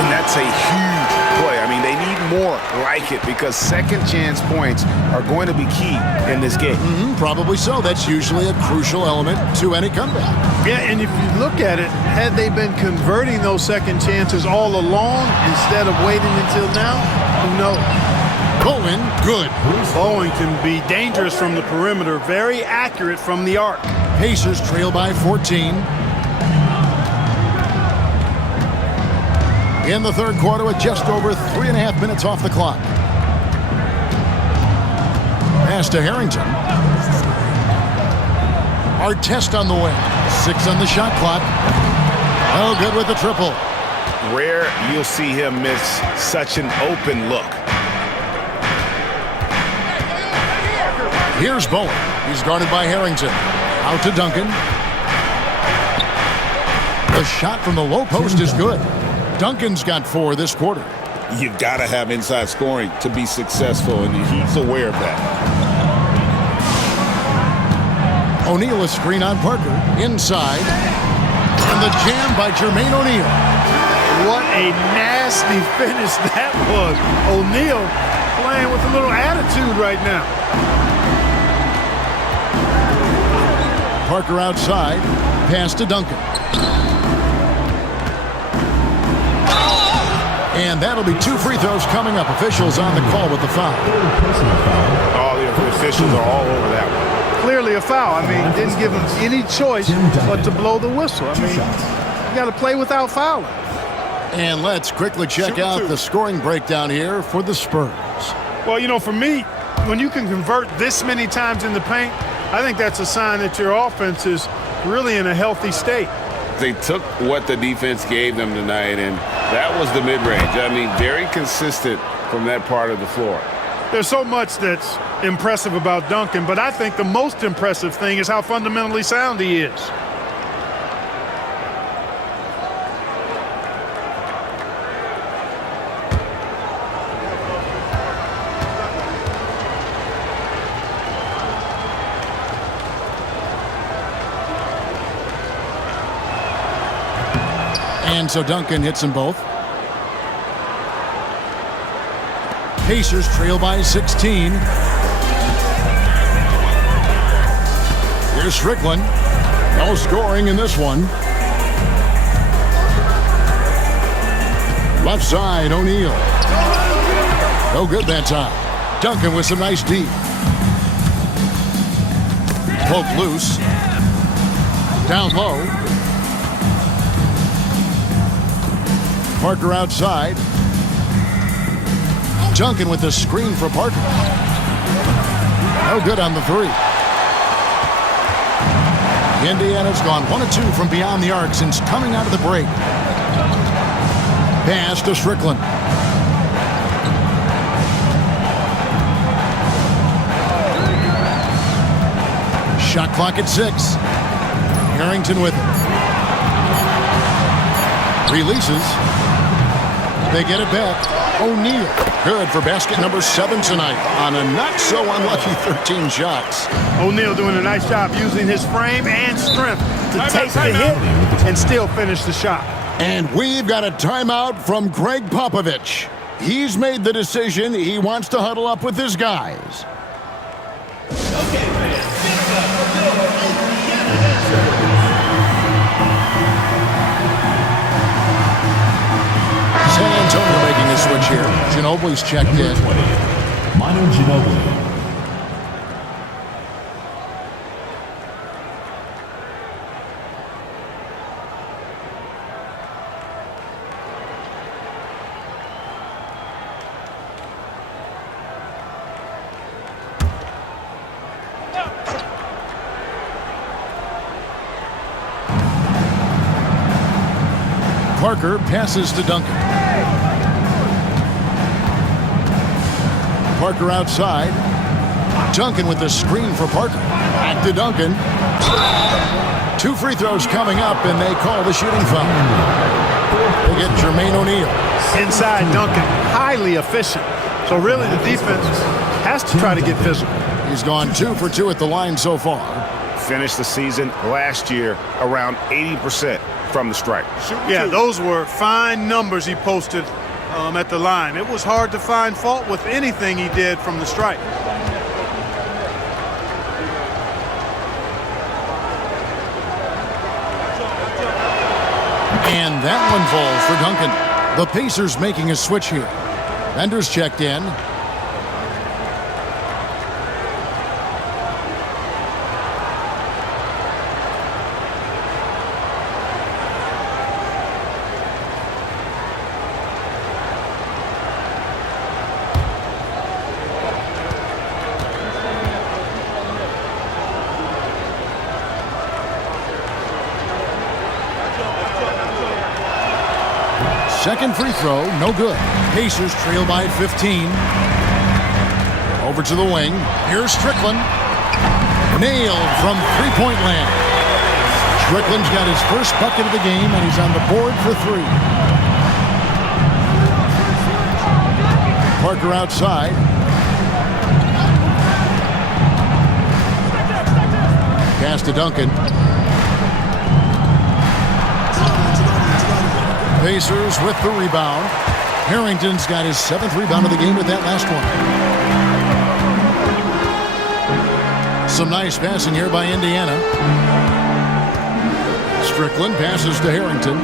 And that's a huge play. I mean, they need more like it because second chance points are going to be key in this game. Probably so. That's usually a crucial element to any comeback. Yeah, and if you look at it, had they been converting those second chances all along instead of waiting until now, who knows? Bowen, good. Bowen can be dangerous from the perimeter, very accurate from the arc. Pacers trail by 14. In the third quarter with just over 3.5 minutes off the clock. Pass to Harrington. Artest on the wing. 6 on the shot clock. Oh, good with the triple. Rare you'll see him miss such an open look. Here's Bowen. He's guarded by Harrington. Out to Duncan. The shot from the low post is good. Duncan's got 4 this quarter. You've got to have inside scoring to be successful, and he's aware of that. O'Neal a screen on Parker. Inside. And the jam by Jermaine O'Neal. What a nasty finish that was. O'Neal playing with a little attitude right now. Parker outside. Pass to Duncan. And that'll be 2 free throws coming up. Officials on the call with the foul. All the officials are all over that one. Clearly a foul. I mean, didn't give him any choice but to blow the whistle. I mean, you got to play without fouling. And let's quickly check out the scoring breakdown here for the Spurs. Well, you know, for me, when you can convert this many times in the paint, I think that's a sign that your offense is really in a healthy state. They took what the defense gave them tonight, and that was the mid-range. I mean, very consistent from that part of the floor. There's so much that's impressive about Duncan, but I think the most impressive thing is how fundamentally sound he is. And so Duncan hits them both. Pacers trail by 16. Here's Strickland. No scoring in this one. Left side, O'Neal. No good that time. Duncan with some nice D. Poke loose. Down low. Parker outside. Duncan with the screen for Parker. No good on the 3. Indiana's gone 1 of 2 from beyond the arc since coming out of the break. Pass to Strickland. Shot clock at 6. Harrington with it. Releases. They get it back. O'Neal. Good for basket number 7 tonight on a not-so-unlucky 13 shots. O'Neal doing a nice job using his frame and strength to take the hit and still finish the shot. And we've got a timeout from Greg Popovich. He's made the decision. He wants to huddle up with his guys. San Antonio making a switch here. Ginobili's checked in. Manu Ginobili. Parker passes to Duncan. Parker outside. Duncan with the screen for Parker. Back to Duncan. 2 free throws coming up, and they call the shooting foul. They get Jermaine O'Neal. Inside Duncan, highly efficient. So really the defense has to try to get physical. He's gone 2 for 2 at the line so far. Finished the season last year around 80% from the stripe. Yeah, those were fine numbers he posted at the line. It was hard to find fault with anything he did from the stripe. And that one falls for Duncan. The Pacers making a switch here. Bender's checked in. Second free throw, no good. Pacers trail by 15. Over to the wing. Here's Strickland. Nailed from three-point land. Strickland's got his first bucket of the game, and he's on the board for 3. Parker outside. Pass to Duncan. Pacers with the rebound. Harrington's got his 7th rebound of the game with that last one. Some nice passing here by Indiana. Strickland passes to Harrington.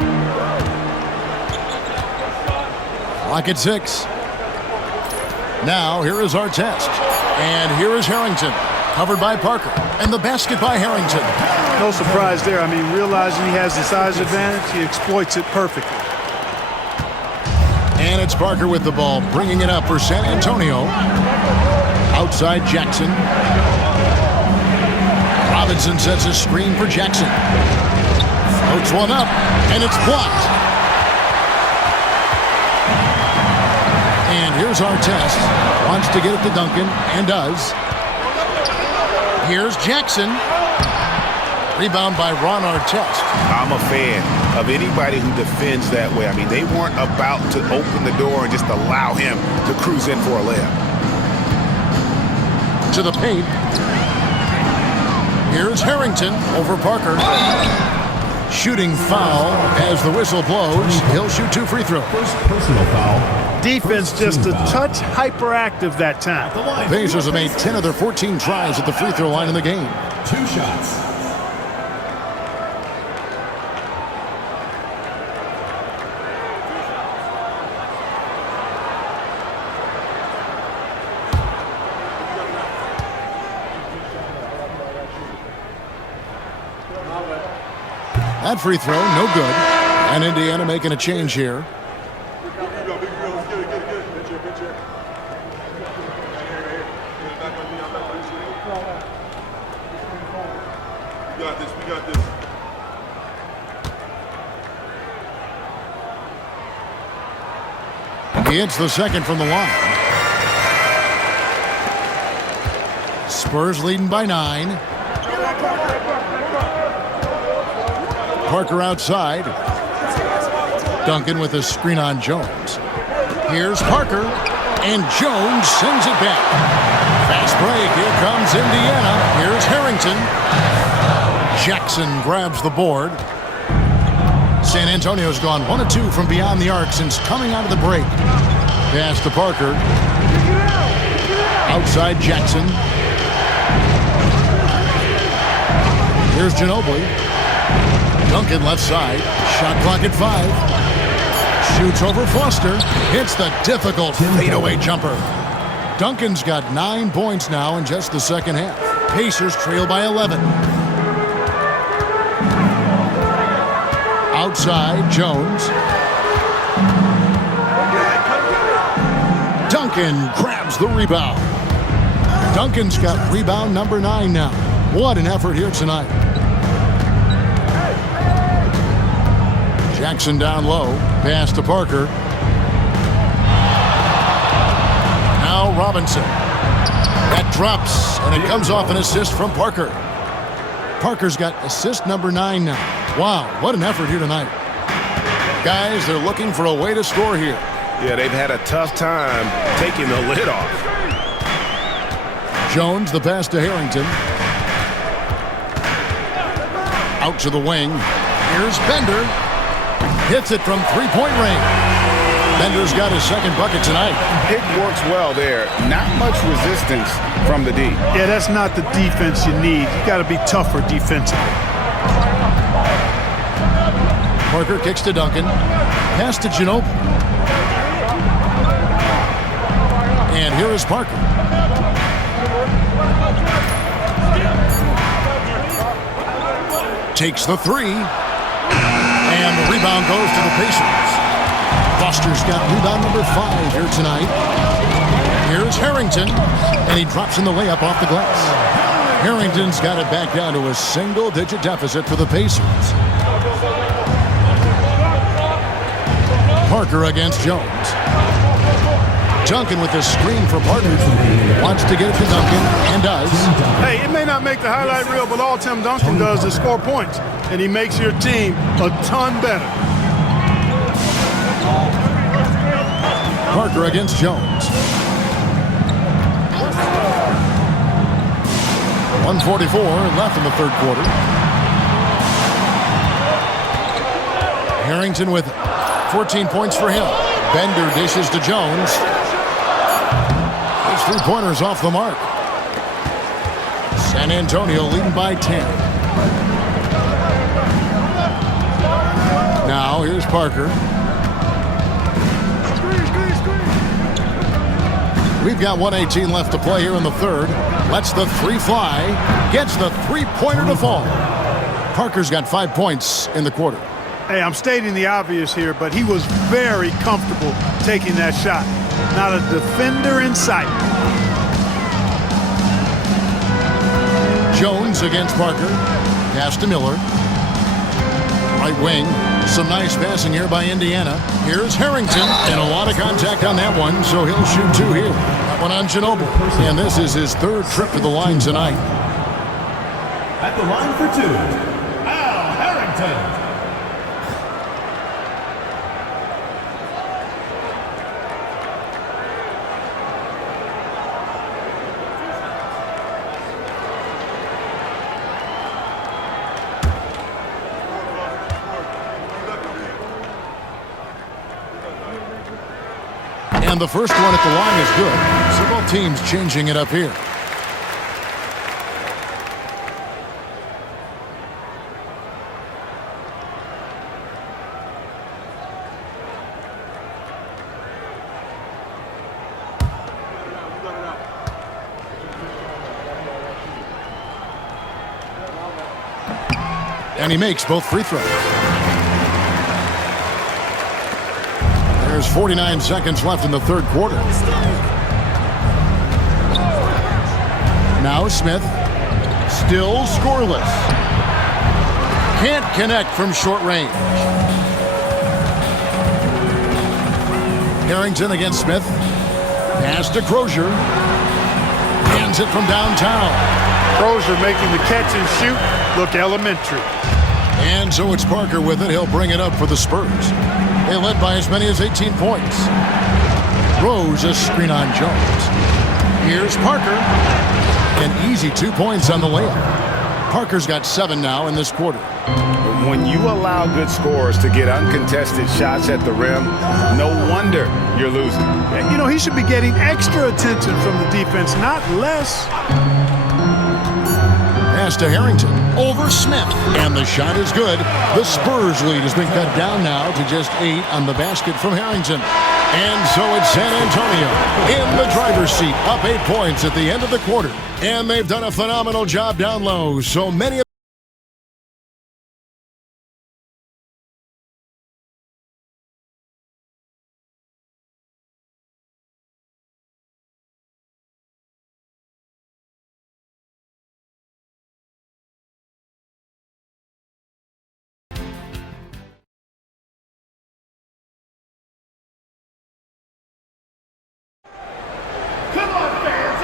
Clock at 6. Now, here is our test. And here is Harrington, covered by Parker. And the basket by Harrington. No surprise there. I mean, realizing he has the size advantage, he exploits it perfectly. And it's Parker with the ball, bringing it up for San Antonio. Outside Jackson. Robinson sets a screen for Jackson. Floats one up, and it's blocked. And here's our test. Wants to get it to Duncan, and does. Here's Jackson. Rebound by Ron Artest. I'm a fan of anybody who defends that way. I mean, they weren't about to open the door and just allow him to cruise in for a layup. To the paint. Here's Harrington over Parker. Shooting foul as the whistle blows. He'll shoot 2 free throws. First personal foul. Defense just a touch hyperactive that time. Pacers have made 10 of their 14 tries at the free throw line in the game. 2 shots. That free throw, no good. And Indiana making a change here. We got this. He hits the second from the line. Spurs leading by 9. Parker outside. Duncan with a screen on Jones. Here's Parker, and Jones sends it back. Fast break, here comes Indiana. Here's Harrington. Jackson grabs the board. San Antonio's gone 1 of 2 from beyond the arc since coming out of the break. Pass to Parker. Outside Jackson. Here's Ginobili. Duncan left side. Shot clock at 5. Shoots over Foster. Hits the difficult fadeaway jumper. Duncan's got 9 points now in just the second half. Pacers trail by 11. Outside, Jones. Duncan grabs the rebound. Duncan's got rebound number 9 now. What an effort here tonight. Jackson down low. Pass to Parker. Now Robinson. That drops, and it comes off an assist from Parker. Parker's got assist number 9 now. Wow, what an effort here tonight. Guys, they're looking for a way to score here. Yeah, they've had a tough time taking the lid off. Jones, the pass to Harrington. Out to the wing. Here's Bender. Hits it from three-point range. Bender's got his second bucket tonight. It works well there. Not much resistance from the D. Yeah, that's not the defense you need. You got to be tougher defensively. Parker kicks to Duncan. Pass to Ginobili. And here is Parker. Takes the 3. And the rebound goes to the Pacers. Foster's got rebound number 5 here tonight. Here's Harrington. And he drops in the layup off the glass. Harrington's got it back down to a single-digit deficit for the Pacers. Parker against Jones. Duncan with the screen for Parker. Wants to get it to Duncan, and does. Hey, it may not make the highlight reel, but all Tim Duncan does is score points, and he makes your team a ton better. Parker against Jones. 1:44 left in the third quarter. Harrington with 14 points for him. Bender dishes to Jones. His three-pointers off the mark. San Antonio leading by 10. Now here's Parker. We've got 1:18 left to play here in the third. Lets the three fly. Gets the three-pointer to fall. Parker's got 5 points in the quarter. Hey, I'm stating the obvious here, but he was very comfortable taking that shot. Not a defender in sight. Jones against Parker. Pass to Miller. Right wing. Some nice passing here by Indiana. Here's Harrington, and a lot of contact on that one, so he'll shoot two here. That one on Ginobili. And this is his third trip to the line tonight. At the line for two, Al Harrington. And the first one at the line is good. So both teams changing it up here. And he makes both free throws. There's 49 seconds left in the third quarter. Now Smith. Still scoreless. Can't connect from short range. Harrington against Smith. Pass to Crozier. Hands it from downtown. Crozier making the catch and shoot look elementary. And so it's Parker with it. He'll bring it up for the Spurs. They led by as many as 18 points. Rose a screen on Jones. Here's Parker. An easy 2 points on the layup. Parker's got 7 now in this quarter. When you allow good scorers to get uncontested shots at the rim, no wonder you're losing. You know, he should be getting extra attention from the defense, not less. Pass to Harrington. Over Smith. And the shot is good. The Spurs lead has been cut down now to just 8 on the basket from Harrington. And so it's San Antonio in the driver's seat, up 8 points at the end of the quarter. And they've done a phenomenal job down low. So many of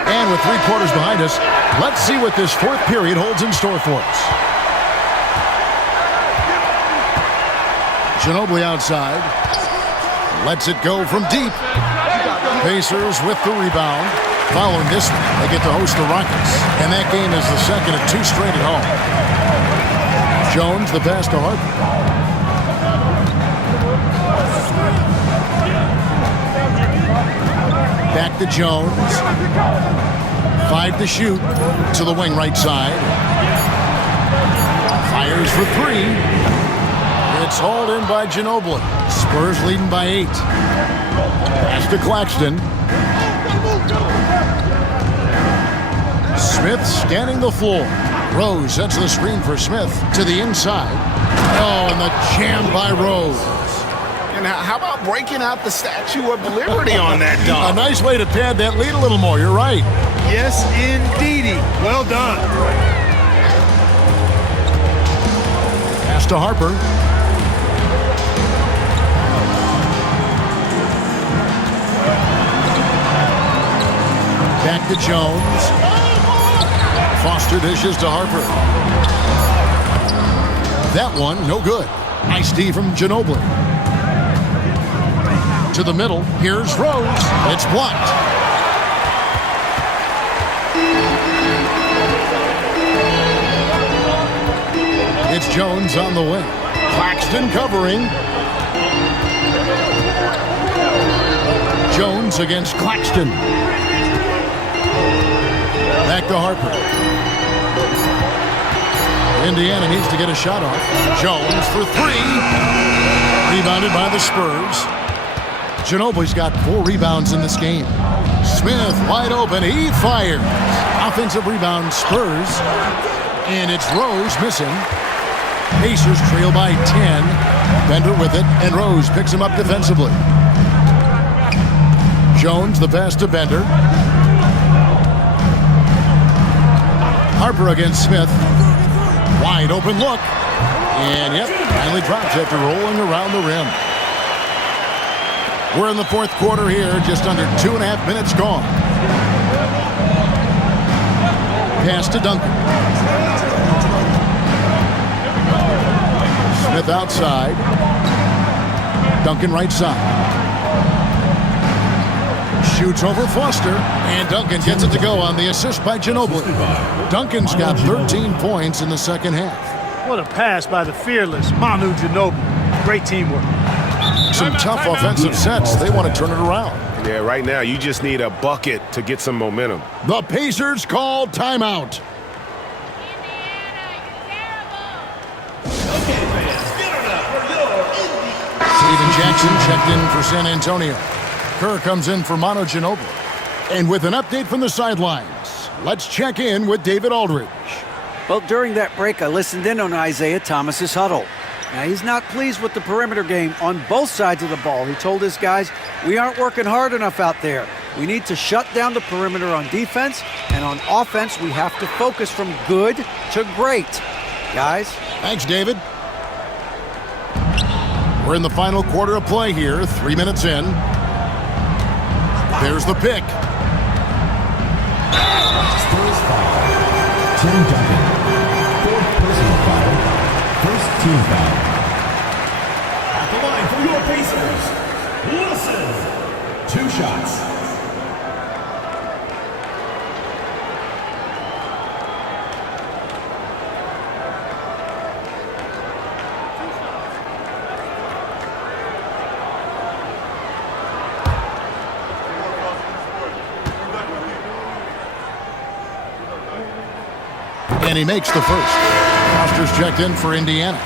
And with 3 quarters behind us, let's see what this fourth period holds in store for us. Ginobili outside. Lets it go from deep. Pacers with the rebound. Following this one, they get to host the Rockets. And that game is the second of 2 straight at home. Jones, the pass to Harper. Back to Jones. 5 to shoot. To the wing right side. Fires for 3. It's hauled in by Ginobili. Spurs leading by 8. Pass to Claxton. Smith scanning the floor. Rose sets the screen for Smith to the inside. Oh, and the jam by Rose. And how about breaking out the Statue of Liberty on that dunk? A nice way to pad that lead a little more. You're right. Yes, indeedy. Well done. Pass to Harper. Back to Jones. Foster dishes to Harper. That one, no good. Nice D from Ginobili. To the middle. Here's Rose. It's blocked. It's Jones on the wing. Claxton covering. Jones against Claxton. Back to Harper. Indiana needs to get a shot off. Jones for three. Rebounded by the Spurs. Ginobili's got 4 rebounds in this game. Smith wide open. He fires. Offensive rebound Spurs. And it's Rose missing. Pacers trail by 10. Bender with it. And Rose picks him up defensively. Jones the pass to Bender. Harper against Smith. Wide open look. And yep, finally drops after rolling around the rim. We're in the fourth quarter here, just under 2.5 minutes gone. Pass to Duncan. Smith outside. Duncan right side. Shoots over Foster, and Duncan gets it to go on the assist by Ginobili. Duncan's got 13 points in the second half. What a pass by the fearless Manu Ginobili. Great teamwork. Some tough offensive sets. They want to turn it around. Yeah, right now you just need a bucket to get some momentum. The Pacers call timeout. Steven Jackson checked in for San Antonio. Kerr comes in for Manu Ginobili. And with an update from the sidelines, let's check in with David Aldridge. Well, during that break, I listened in on Isaiah Thomas's huddle. Now, he's not pleased with the perimeter game on both sides of the ball. He told his guys, we aren't working hard enough out there. We need to shut down the perimeter on defense, and on offense, we have to focus from good to great. Guys? Thanks, David. We're in the final quarter of play here, 3 minutes in. There's the pick. Spurs foul. Tim Duncan. 4th personal foul. 1st team foul. At the line for your Pacers, Wilson. 2 shots. And he makes the first. Foster's checked in for Indiana.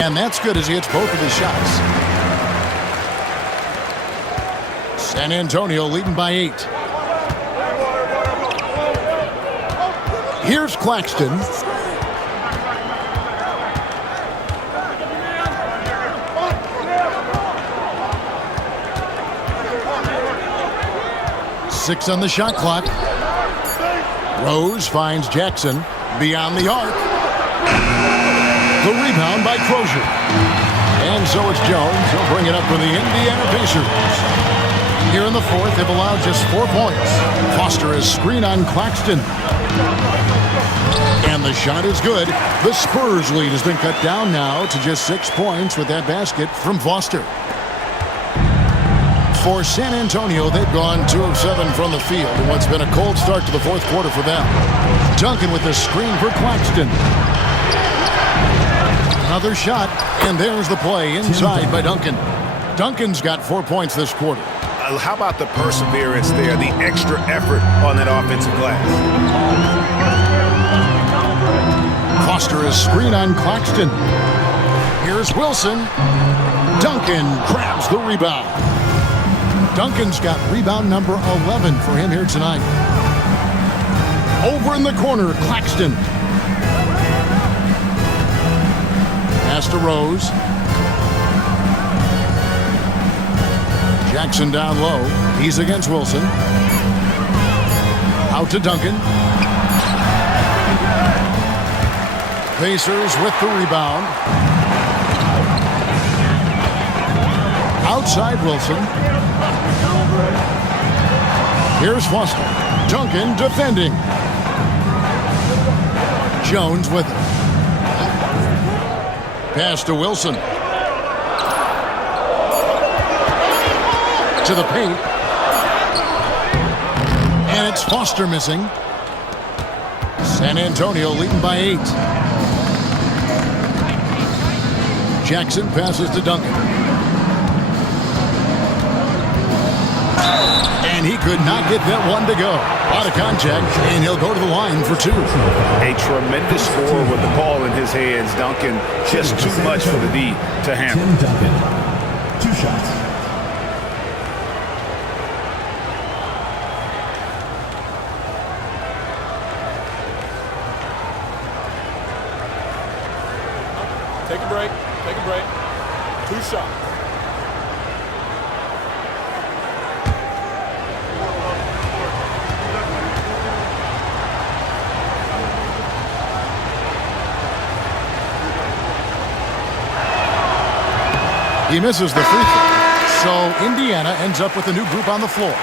And that's good as he hits both of his shots. San Antonio leading by 8. Here's Claxton. Six on the shot clock. Rose finds Jackson beyond the arc. The rebound by Crozier. And so it's Jones. He'll bring it up for the Indiana Pacers. Here in the fourth, they've allowed just 4 points. Foster is screen on Claxton. And the shot is good. The Spurs lead has been cut down now to just 6 points with that basket from Foster. For San Antonio, they've gone 2 of 7 from the field in what's been a cold start to the fourth quarter for them. Duncan with the screen for Claxton. Another shot, and there's the play inside by Duncan. Duncan's got 4 points this quarter. How about the perseverance there, the extra effort on that offensive glass? Foster is screen on Claxton. Here's Wilson. Duncan grabs the rebound. Duncan's got rebound number 11 for him here tonight. Over in the corner, Claxton. Pass to Rose. Jackson down low. He's against Wilson. Out to Duncan. Pacers with the rebound. Outside Wilson. Here's Foster. Duncan defending. Jones with it. Pass to Wilson. To the paint. And it's Foster missing. San Antonio leading by 8. Jackson passes to Duncan. And he could not get that one to go. Out of contact, and he'll go to the line for 2. A tremendous score with the ball in his hands. Duncan, just too much for the D to handle. Tim Duncan, 2 shots. Take a break. Take a break. 2 shots. He misses the free throw. So Indiana ends up with a new group on the floor.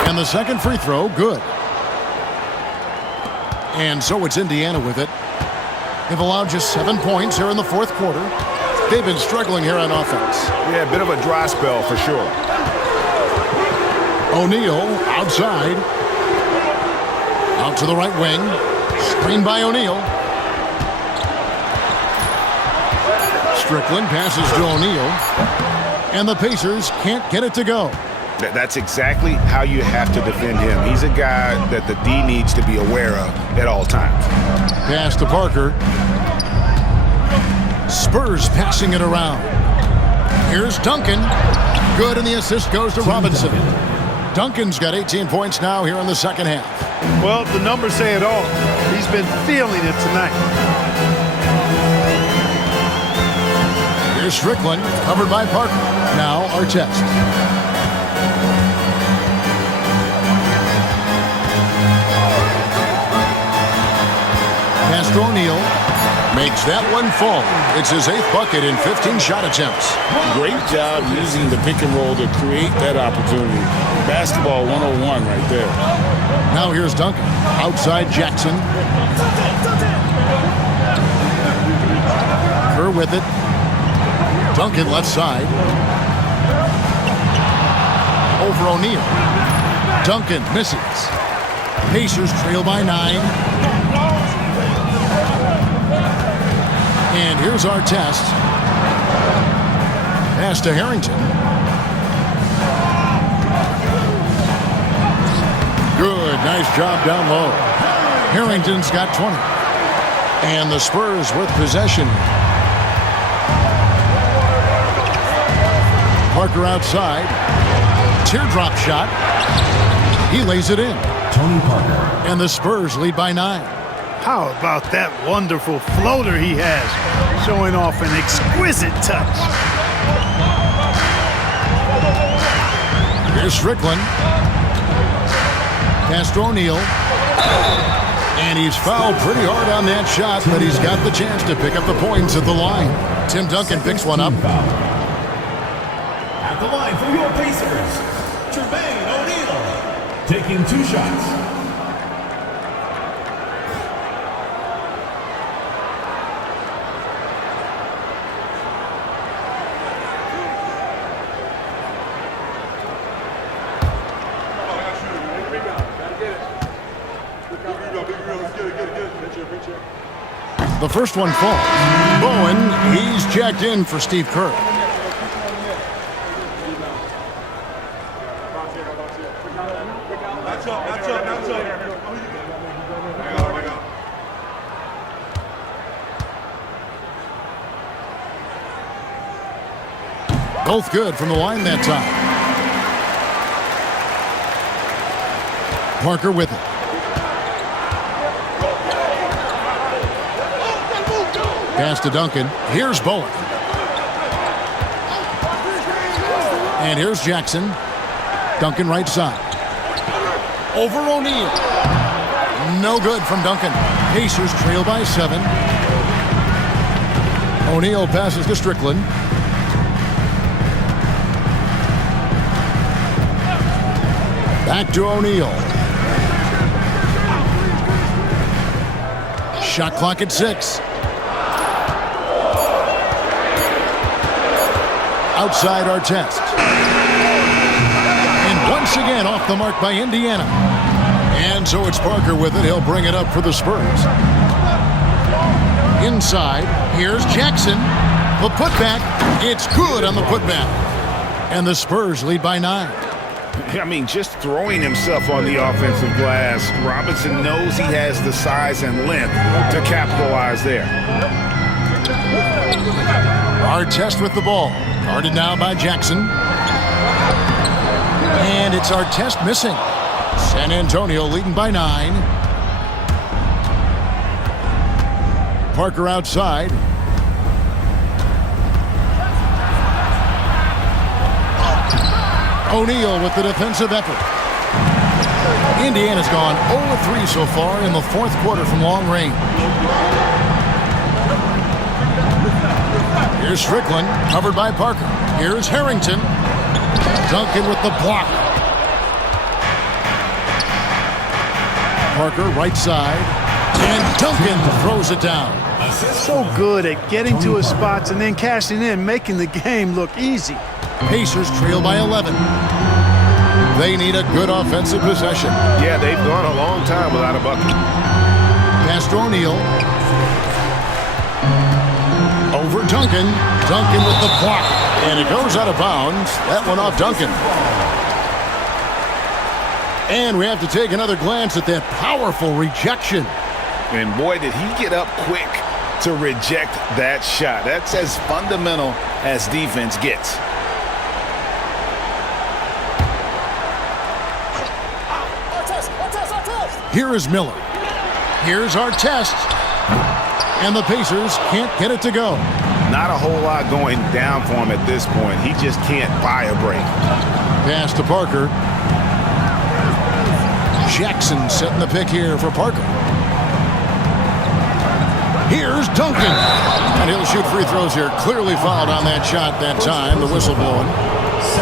And the second free throw, good. And so it's Indiana with it. They've allowed just 7 points here in the fourth quarter. They've been struggling here on offense. Yeah, a bit of a dry spell for sure. O'Neal outside. Out to the right wing. Screen by O'Neal. Strickland passes to O'Neal. And the Pacers can't get it to go. That's exactly how you have to defend him. He's a guy that the D needs to be aware of at all times. Pass to Parker. Spurs passing it around. Here's Duncan. Good, and the assist goes to Robinson. Duncan's got 18 points now here in the second half. Well, the numbers say it all. He's been feeling it tonight. Here's Strickland, covered by Parker. Now Artest. Pass to O'Neal. Makes that one fall. It's his 8th bucket in 15 shot attempts. Great job using the pick and roll to create that opportunity. Basketball 101 right there. Now here's Duncan. Outside Jackson. Kerr with it. Duncan left side. Over O'Neal. Duncan misses. Pacers trail by 9. And here's Artest. Pass to Harrington. Good, nice job down low. Harrington's got 20. And the Spurs with possession. Parker outside. Teardrop shot. He lays it in. Tony Parker. And the Spurs lead by 9. How about that wonderful floater he has, showing off an exquisite touch. Here's Strickland. Pass to O'Neal. And he's fouled pretty hard on that shot, but he's got the chance to pick up the points at the line. Tim Duncan picks one up. At the line for your Pacers, Jermaine O'Neal, taking 2 shots. The first one falls. Bowen, he's jacked in for Steve Kerr. Both good from the line that time. Parker with it. Pass to Duncan. Here's Bowen. And here's Jackson. Duncan right side. Over O'Neal. No good from Duncan. Pacers trail by 7. O'Neal passes to Strickland. Back to O'Neal. Shot clock at 6. Outside Artest. And once again off the mark by Indiana. And so it's Parker with it. He'll bring it up for the Spurs. Inside, here's Jackson. The putback, it's good on the putback. And the Spurs lead by 9. I mean, just throwing himself on the offensive glass. Robinson knows he has the size and length to capitalize there. Artest with the ball. Guarded now by Jackson. And it's Artest missing. San Antonio leading by 9. Parker outside. O'Neal with the defensive effort. Indiana's gone 0-3 so far in the fourth quarter from long range. Here's Strickland, covered by Parker. Here's Harrington. Duncan with the block. Parker right side. And Duncan throws it down. So good at getting to his spots and then cashing in, making the game look easy. Pacers trail by 11. They need a good offensive possession. Yeah, they've gone a long time without a bucket. Pass to O'Neal. Over Duncan. Duncan with the block. And it goes out of bounds. That one off Duncan. And we have to take another glance at that powerful rejection. And boy, did he get up quick to reject that shot. That's as fundamental as defense gets. Here is Miller. Here's Artest. And the Pacers can't get it to go. Not a whole lot going down for him at this point. He just can't buy a break. Pass to Parker. Jackson setting the pick here for Parker. Here's Duncan. And he'll shoot free throws here. Clearly fouled on that shot that time. The whistle blowing.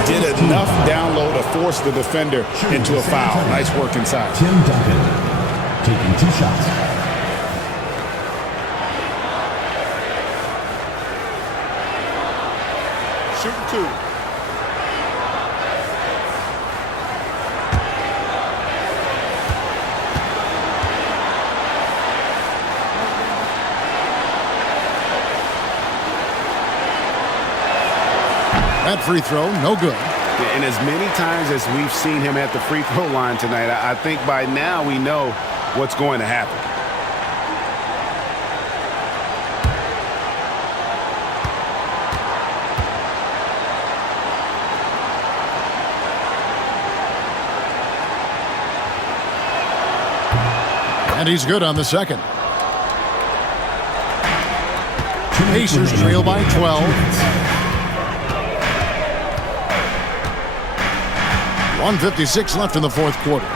Did enough down low to force the defender into a foul. Nice work inside. Tim Duncan taking 2 shots. Shooting 2. That free throw, no good. And as many times as we've seen him at the free throw line tonight, I think by now we know what's going to happen. And he's good on the second. Pacers trail by 12. 1:56 left in the fourth quarter.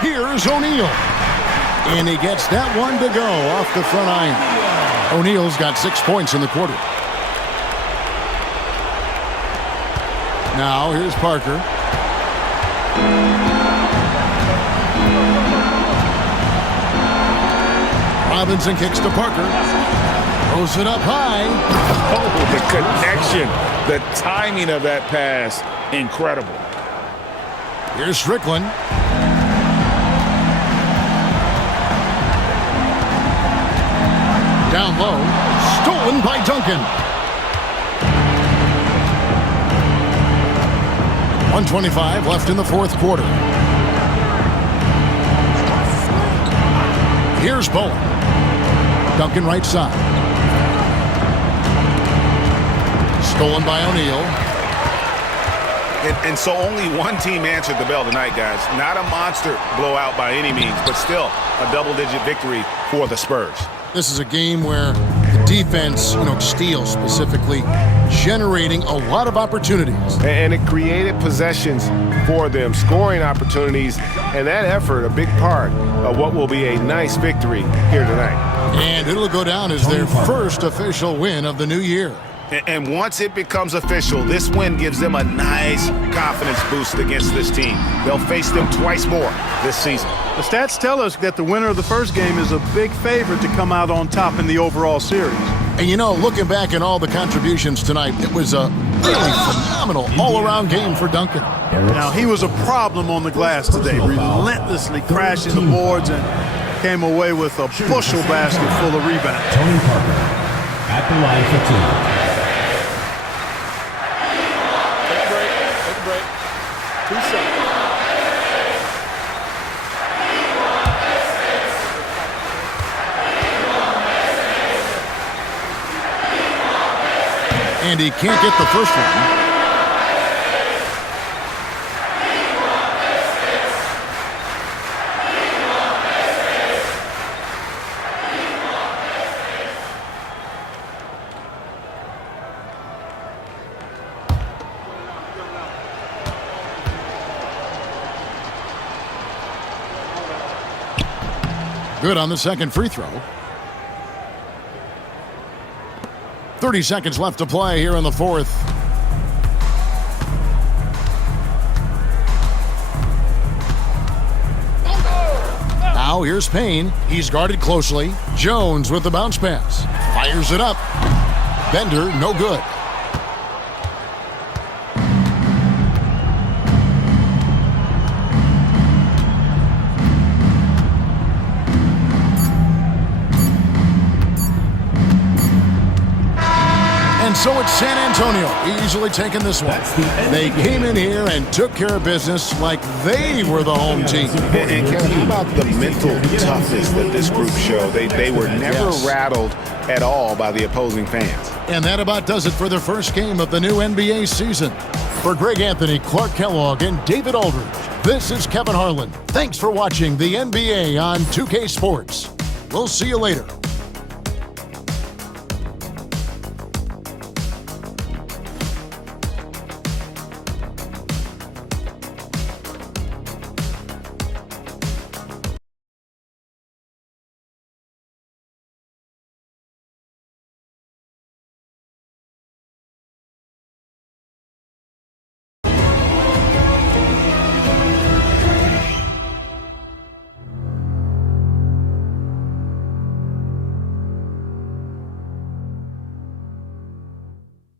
Here's O'Neal. And he gets that one to go off the front iron. O'Neal's got 6 points in the quarter. Now here's Parker. Robinson kicks to Parker. Throws it up high. Oh, the connection, the timing of that pass, incredible. Here's Strickland. Down low. Stolen by Duncan. 1:25 left in the fourth quarter. Here's Bowen. Stolen by O'Neal. And so only one team answered the bell tonight, guys. Not a monster blowout by any means, but still a double-digit victory for the Spurs. This is a game where the defense, steals specifically, generating a lot of opportunities. And it created possessions for them, scoring opportunities, and that effort, a big part of what will be a nice victory here tonight. And it'll go down as their first official win of the new year. And once it becomes official, this win gives them a nice confidence boost against this team. They'll face them twice more this season. The stats tell us that the winner of the first game is a big favorite to come out on top in the overall series. And looking back at all the contributions tonight, it was a really phenomenal all-around game for Duncan. Now, he was a problem on the glass today, relentlessly crashing the boards and came away with a bushel basket full of rebounds. Tony Parker at the line for two. Take a break. 2 seconds. And he can't get the first one. Good on the second free throw. 30 seconds left to play here in the fourth. Now here's Payne. He's guarded closely. Jones with the bounce pass. Fires it up. Bender, no good. So it's San Antonio easily taking this one. They came in here and took care of business like they were the home team. And Kevin, how about the mental toughness that this group showed? They were never rattled at all by the opposing fans. And that about does it for the first game of the new NBA season. For Greg Anthony, Clark Kellogg, and David Aldridge, this is Kevin Harlan. Thanks for watching the NBA on 2K Sports. We'll see you later.